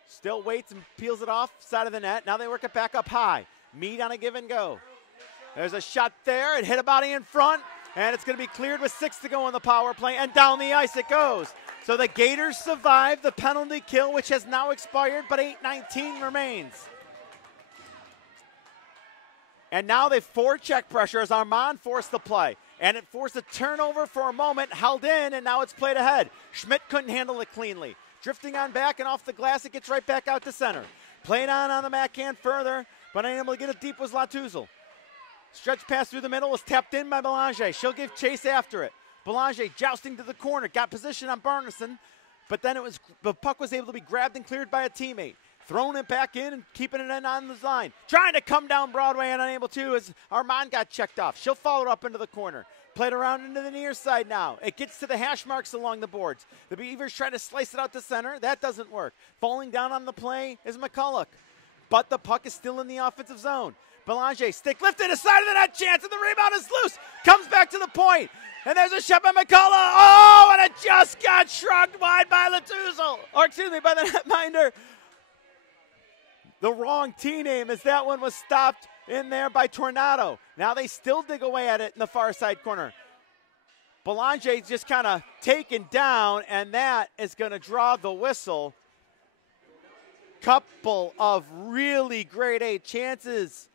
Still waits and peels it off side of the net. Now they work it back up high. Meade on a give and go. There's a shot there. It hit a body in front, and it's going to be cleared with 6 to go on the power play, and down the ice it goes. So the Gators survive the penalty kill, which has now expired, but 8:19 remains. And now they forecheck pressure as Armand forced the play. And it forced a turnover for a moment, held in, and now it's played ahead. Schmidt couldn't handle it cleanly. Drifting on back and off the glass, it gets right back out to center. Played on the backhand further, but unable to get it deep was Latuzel. Stretch pass through the middle was tapped in by Belanger. She'll give chase after it. Belanger jousting to the corner, got position on Barneson, but then the puck was able to be grabbed and cleared by a teammate. Throwing it back in and keeping it in on the line. Trying to come down Broadway and unable to as Armand got checked off. She'll follow it up into the corner. Played around into the near side now. It gets to the hash marks along the boards. The Beavers try to slice it out to center. That doesn't work. Falling down on the play is McCulloch. But the puck is still in the offensive zone. Belanger, stick lifted aside of the net chance, and the rebound is loose. Comes back to the point. And there's a shot by McCulloch. Oh, and it just got shrugged wide by Latuzel. Or excuse me, by the netminder. The wrong team name as that one was stopped in there by Tornado. Now they still dig away at it in the far side corner. Belanger's just kind of taken down, and that is going to draw the whistle. Couple of really grade A chances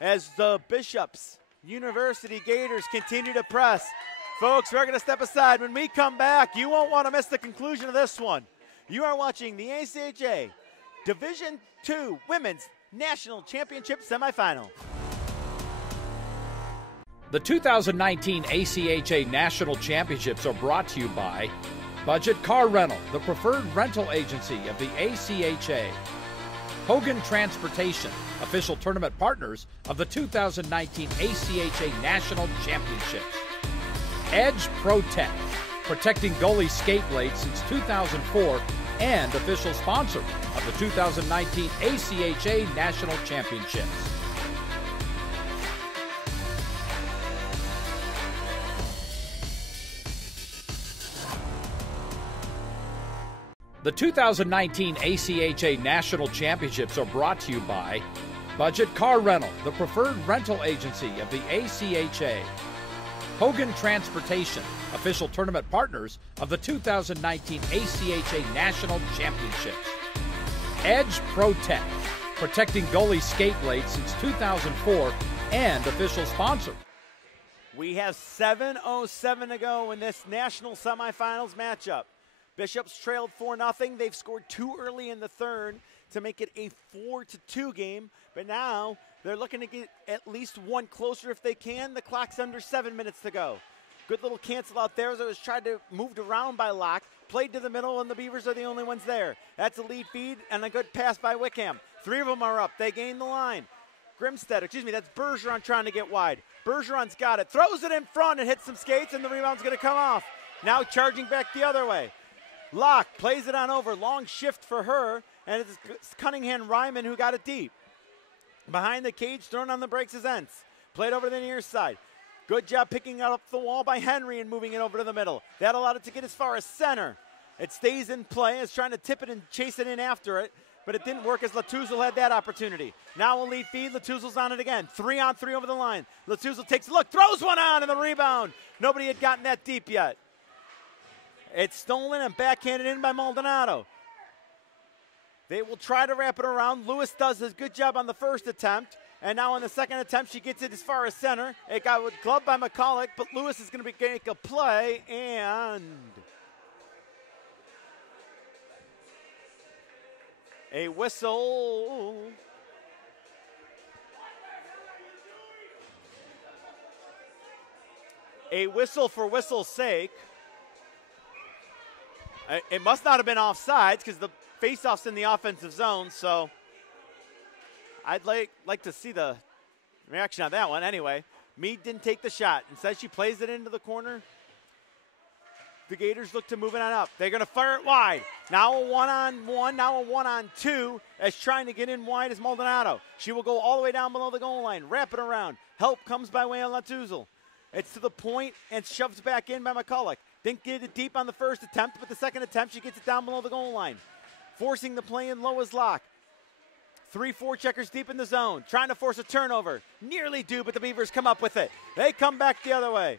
as the Bishops University Gators continue to press. Folks, we're going to step aside. When we come back, you won't want to miss the conclusion of this one. You are watching the ACHA Division II Women's National Championship Semifinal. The 2019 ACHA National Championships are brought to you by Budget Car Rental, the preferred rental agency of the ACHA. Hogan Transportation, official tournament partners of the 2019 ACHA National Championships. Edge Protect, protecting goalie skate blades since 2004 and official sponsor of the 2019 ACHA National Championships. The 2019 ACHA National Championships are brought to you by Budget Car Rental, the preferred rental agency of the ACHA. Hogan Transportation, official tournament partners of the 2019 ACHA National Championships. Edge Protect, protecting goalie skate blades since 2004 and official sponsor. We have 7:07 to go in this national semifinals matchup. Bishops trailed 4-0. They've scored 2 early in the third to make it a 4-2 game. But now they're looking to get at least one closer if they can. The clock's under 7 minutes to go. Good little cancel out there as it was tried to moved around by Locke. Played to the middle, and the Beavers are the only ones there. That's a lead feed and a good pass by Wickham. 3 of them are up. They gain the line. That's Bergeron trying to get wide. Bergeron's got it. Throws it in front and hits some skates, and the rebound's going to come off. Now charging back the other way. Locke plays it on over. Long shift for her, and it's Cunningham Ryman who got it deep. Behind the cage, thrown on the brakes is Entz. Played over the near side. Good job picking up the wall by Henry and moving it over to the middle. That allowed it to get as far as center. It stays in play. It's trying to tip it and chase it in after it, but it didn't work as Latuzel had that opportunity. Now a lead feed. Latuzel's on it again. 3-on-3 over the line. Latuzel takes a look, throws one on, and the rebound. Nobody had gotten that deep yet. It's stolen and backhanded in by Maldonado. They will try to wrap it around. Lewis does a good job on the first attempt. And now on the second attempt, she gets it as far as center. It got gloved by McCulloch, but Lewis is going to make a play, and a whistle. A whistle for whistle's sake. It must not have been offsides because the faceoff's in the offensive zone, so I'd like to see the reaction on that one. Anyway, Meade didn't take the shot. Instead, she plays it into the corner. The Gators look to move it on up. They're going to fire it wide. Now a 1-on-1, now a 1-on-2 as trying to get in wide is Maldonado. She will go all the way down below the goal line, wrap it around. Help comes by way of Latuzel. It's to the point and shoved back in by McCulloch. Didn't get it deep on the first attempt, but the second attempt, she gets it down below the goal line. Forcing the play in low as Locke. 3-4 checkers deep in the zone. Trying to force a turnover. Nearly do, but the Beavers come up with it. They come back the other way.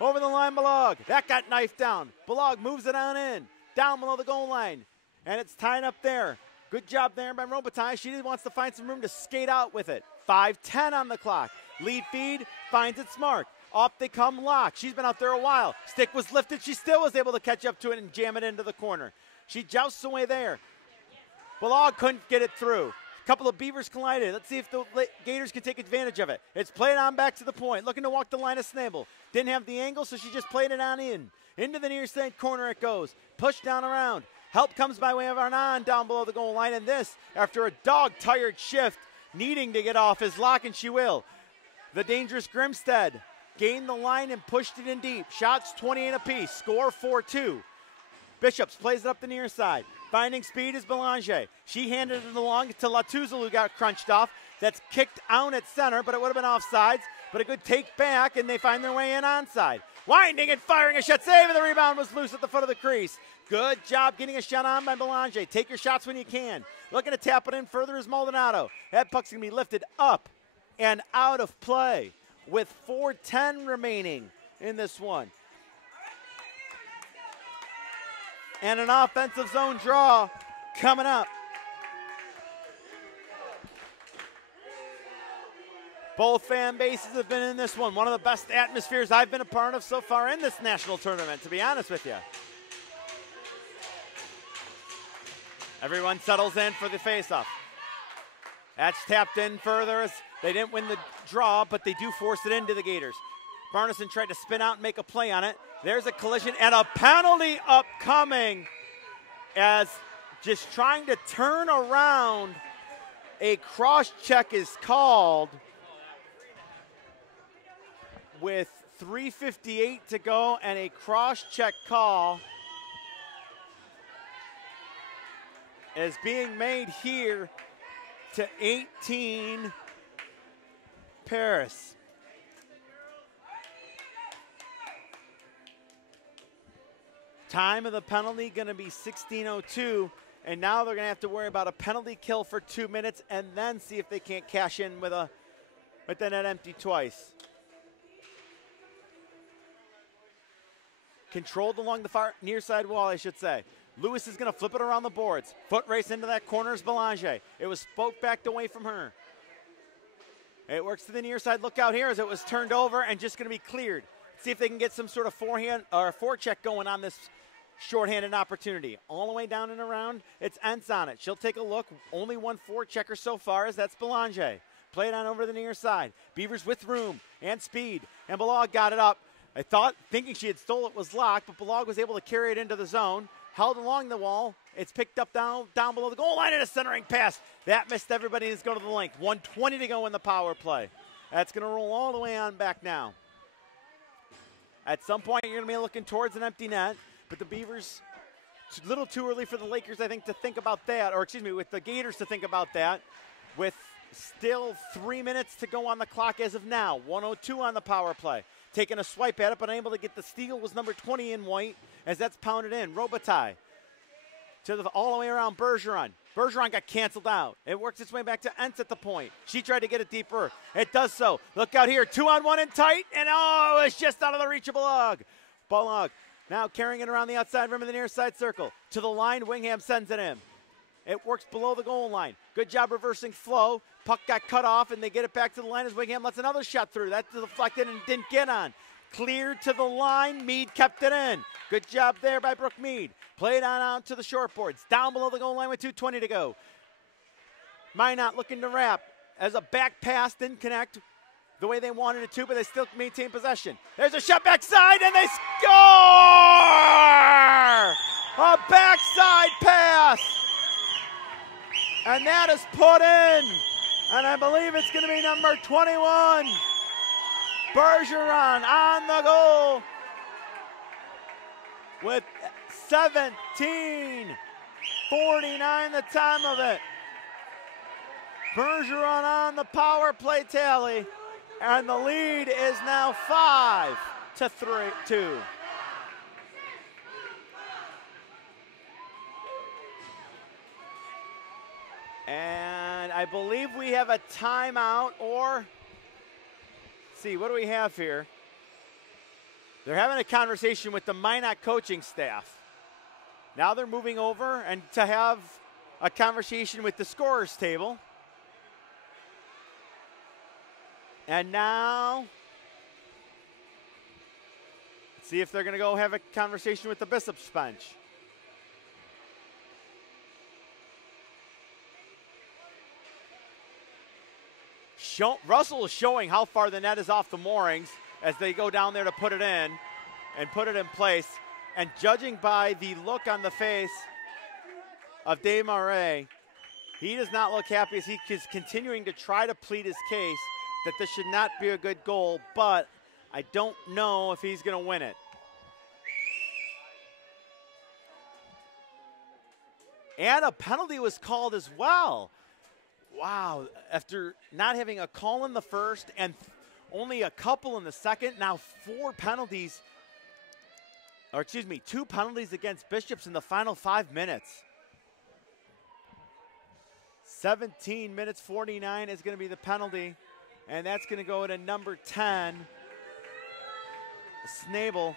Over the line, Balog. That got knifed down. Balog moves it on in. Down below the goal line. And it's tied up there. Good job there by Robitaille. She wants to find some room to skate out with it. 5:10 on the clock. Lead feed, finds it smart. Off they come Locke. She's been out there a while. Stick was lifted. She still was able to catch up to it and jam it into the corner. She jousts away there. Balog couldn't get it through. A couple of Beavers collided. Let's see if the Gators can take advantage of it. It's played on back to the point. Looking to walk the line of Snable. Didn't have the angle, so she just played it on in. Into the near side corner it goes. Pushed down around. Help comes by way of Arnon down below the goal line. And this, after a dog-tired shift, needing to get off is Locke, and she will. The dangerous Grimstead gained the line and pushed it in deep. Shots 28 apiece. Score 4-2. Bishops plays it up the near side. Finding speed is Belanger. She handed it along to Latuzel, who got crunched off. That's kicked out at center, but it would have been offsides. But a good take back, and they find their way in onside. Winding and firing a shot save, and the rebound was loose at the foot of the crease. Good job getting a shot on by Belanger. Take your shots when you can. Looking to tap it in further is Maldonado. That puck's going to be lifted up and out of play with 4:10 remaining in this one. And an offensive zone draw coming up. Both fan bases have been in this one. One of the best atmospheres I've been a part of so far in this national tournament, to be honest with you. Everyone settles in for the faceoff. That's tapped in further as they didn't win the draw, but they do force it into the Gators. Barneson tried to spin out and make a play on it. There's a collision and a penalty upcoming as just trying to turn around. A cross check is called with 3:58 to go, and a cross check call is being made here to 18 Paris. Time of the penalty going to be 16:02, and now they're going to have to worry about a penalty kill for 2 minutes and then see if they can't cash in with the net empty twice. Controlled along the far near side wall, I should say. Lewis is going to flip it around the boards. Foot race into that corner is Belanger. It was spoke backed away from her. It works to the near side. Look out here as it was turned over and just going to be cleared. See if they can get some sort of forehand or forecheck going on this shorthanded opportunity. All the way down and around, it's Entz on it. She'll take a look. Only one forechecker so far, as that's Belanger. Play it on over to the near side. Beavers with room and speed. And Belag got it up. I thought, thinking she had stole it was locked, but Belag was able to carry it into the zone. Held along the wall. It's picked up down below the goal line and a centering pass. That missed everybody. It's going to the link. 1:20 to go in the power play. That's going to roll all the way on back now. At some point, you're going to be looking towards an empty net, but the Beavers, it's a little too early for the Lakers, I think, to think about that, or excuse me, with the Gators to think about that, with still 3 minutes to go on the clock as of now. 1:02 on the power play. Taking a swipe at it, but unable to get the steal was number 20 in white, as that's pounded in. Robitaille to the all the way around Bergeron. Bergeron got canceled out. It works its way back to Entz at the point. She tried to get it deeper. It does so. Look out here. 2-on-1 and tight. And oh, it's just out of the reach of Belag. Belag now carrying it around the outside rim of the near side circle. To the line, Wingham sends it in. It works below the goal line. Good job reversing flow. Puck got cut off, and they get it back to the line as Wingham lets another shot through. That deflected and didn't get on. Cleared to the line. Mead kept it in. Good job there by Brooke Mead. Played on out to the short boards. Down below the goal line with 2:20 to go. Minot looking to wrap as a back pass didn't connect the way they wanted it to, but they still maintain possession. There's a shot backside, and they score! A backside pass! And that is put in. And I believe it's going to be number 21. Bergeron on the goal with 17:49 the time of it. Bergeron on the power play tally, and the lead is now 5-2. And I believe we have a timeout, or see, what do we have here? They're having a conversation with the Minot coaching staff. Now they're moving over and to have a conversation with the scorers table. And now, let's see if they're going to go have a conversation with the Bishop's bench. Russell is showing how far the net is off the moorings as they go down there to put it in and put it in place. And judging by the look on the face of Dave Murray, he does not look happy as he is continuing to try to plead his case that this should not be a good goal, but I don't know if he's going to win it. And a penalty was called as well. Wow, after not having a call in the first and only a couple in the second, now 4 penalties, or excuse me, 2 penalties against Bishops in the final 5 minutes. 17 minutes 49 is going to be the penalty, and that's going to go to number 10, Snabel.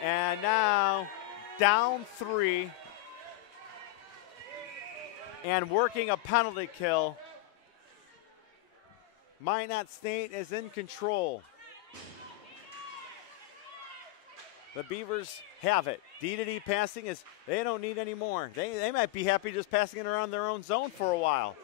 And now down 3. And working a penalty kill. Minot State is in control. The Beavers have it. D-to-D passing is, they don't need any more. They might be happy just passing it around their own zone for a while.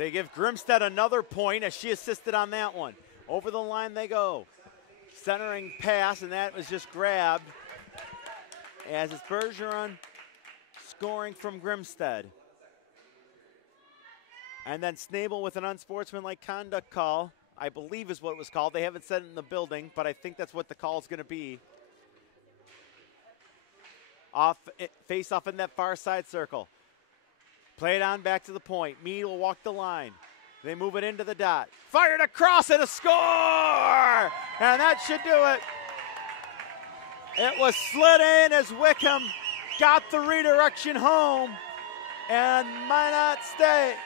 They give Grimstead another point as she assisted on that one. Over the line they go. Centering pass, and that was just grabbed as it's Bergeron scoring from Grimstead. And then Snabel with an unsportsmanlike conduct call, I believe is what it was called. They haven't said it in the building, but I think that's what the call is going to be. Face off in that far side circle. Play it on back to the point. Meade will walk the line. They move it into the dot. Fired across and a score! And that should do it. It was slid in as Wickham got the redirection home. And Minot State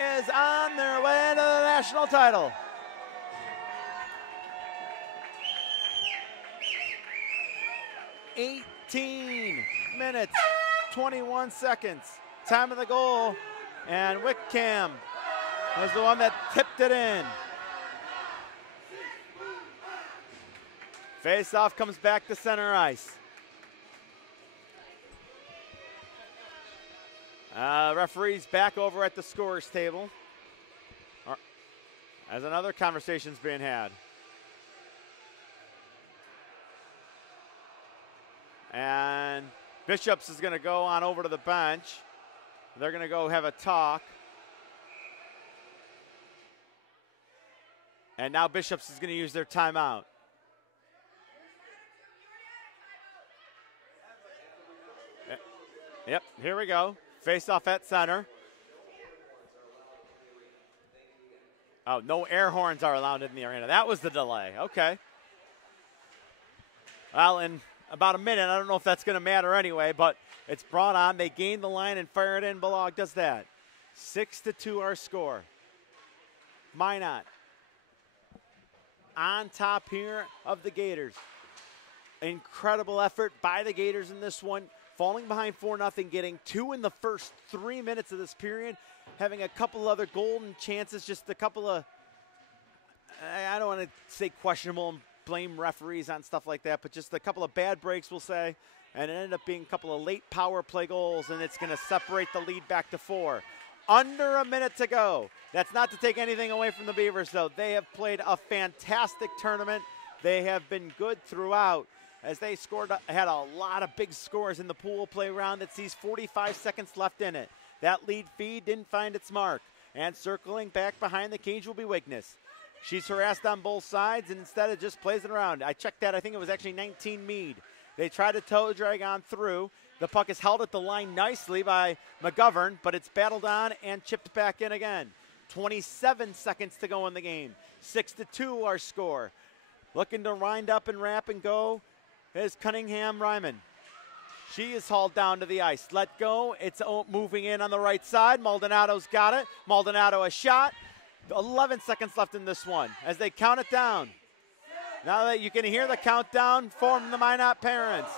is on their way to the national title. "18 minutes, 21 seconds. Time of the goal. And Wickham was the one that tipped it in. Face-off comes back to center ice. Referee's back over at the scorer's table as another conversation's being had. And Bishops is going to go on over to the bench. They're going to go have a talk. And now Bishops is going to use their timeout. Yep, here we go. Face off at center. Oh, no air horns are allowed in the arena. That was the delay. Okay. Well, in about a minute, I don't know if that's going to matter anyway, but it's brought on. They gain the line and fire it in. Balog does that. 6-2 our score. Minot on top here of the Gators. Incredible effort by the Gators in this one. Falling behind 4-0, getting 2 in the first 3 minutes of this period, having a couple other golden chances, just a couple of, I don't want to say questionable and blame referees on stuff like that, but just a couple of bad breaks, we'll say, and it ended up being a couple of late power play goals, and it's going to separate the lead back to 4. Under a minute to go. That's not to take anything away from the Beavers, though. They have played a fantastic tournament. They have been good throughout, as they had a lot of big scores in the pool play round that sees 45 seconds left in it. That lead feed didn't find its mark. And circling back behind the cage will be Wiggness. She's harassed on both sides, and instead it just plays it around. I checked that. I think it was actually 19 Meade. They try to toe drag on through. The puck is held at the line nicely by McGovern, but it's battled on and chipped back in again. 27 seconds to go in the game. 6-2 our score. Looking to wind up and wrap and go is Cunningham Ryman. She is hauled down to the ice. Let go. It's moving in on the right side. Maldonado's got it. Maldonado a shot. 11 seconds left in this one as they count it down. Now that you can hear the countdown from the Minot parents.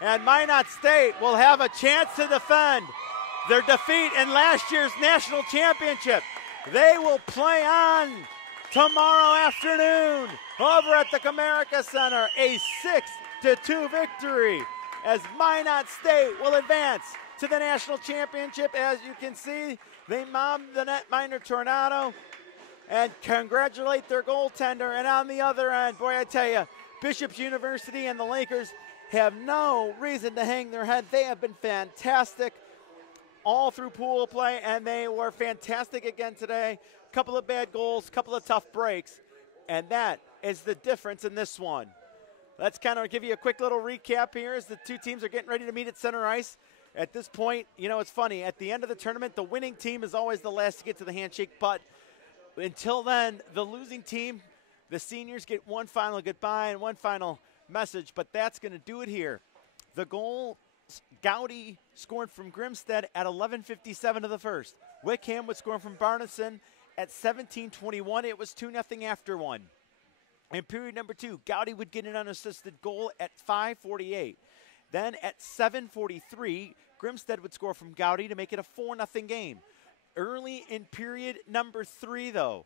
And Minot State will have a chance to defend their defeat in last year's national championship. They will play on tomorrow afternoon over at the Comerica Center. A 6-2 victory as Minot State will advance to the national championship. As you can see, they mobbed the netminder Tornado and congratulate their goaltender. And on the other end, boy, I tell you, Bishop's University and the Lakers have no reason to hang their head. They have been fantastic all through pool play, and they were fantastic again today. Couple of bad goals, couple of tough breaks, and that is the difference in this one. Let's kind of give you a quick little recap here as the two teams are getting ready to meet at center ice. At this point, you know, it's funny. At the end of the tournament, the winning team is always the last to get to the handshake, but until then, the losing team, the seniors, get one final goodbye and one final message, but that's going to do it here. The goal, Gowdy scoring from Grimstead at 11:57 of the first. Wickham was scoring from Barneson at 17:21. It was 2-0 after one. In period number 2, Gowdy would get an unassisted goal at 5:48. Then at 7:43, Grimstead would score from Gowdy to make it a 4-0 game. Early in period number 3, though,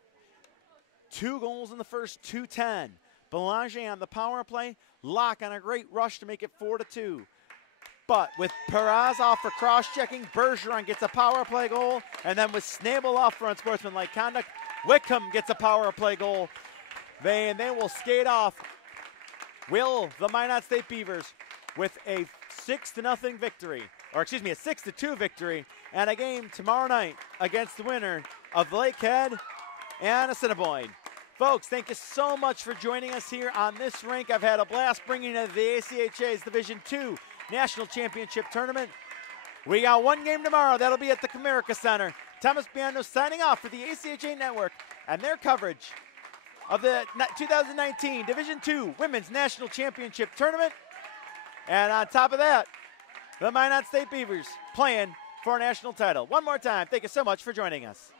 2 goals in the first, 2:10. Belanger on the power play, Locke on a great rush to make it 4-2. But with Perez off for cross-checking, Bergeron gets a power play goal, and then with Snabel off for unsportsmanlike conduct, Wickham gets a power play goal. They will skate off. Will the Minot State Beavers with a 6-0 victory, or excuse me, a 6-2 victory, and a game tomorrow night against the winner of Lakehead and Assiniboine. Folks, thank you so much for joining us here on this rink. I've had a blast bringing you the ACHA's Division II National Championship Tournament. We got one game tomorrow. That'll be at the Comerica Center. Thomas Biano signing off for the ACHA Network and their coverage of the 2019 Division II Women's National Championship Tournament. And on top of that, the Minot State Beavers playing for a national title. One more time, thank you so much for joining us.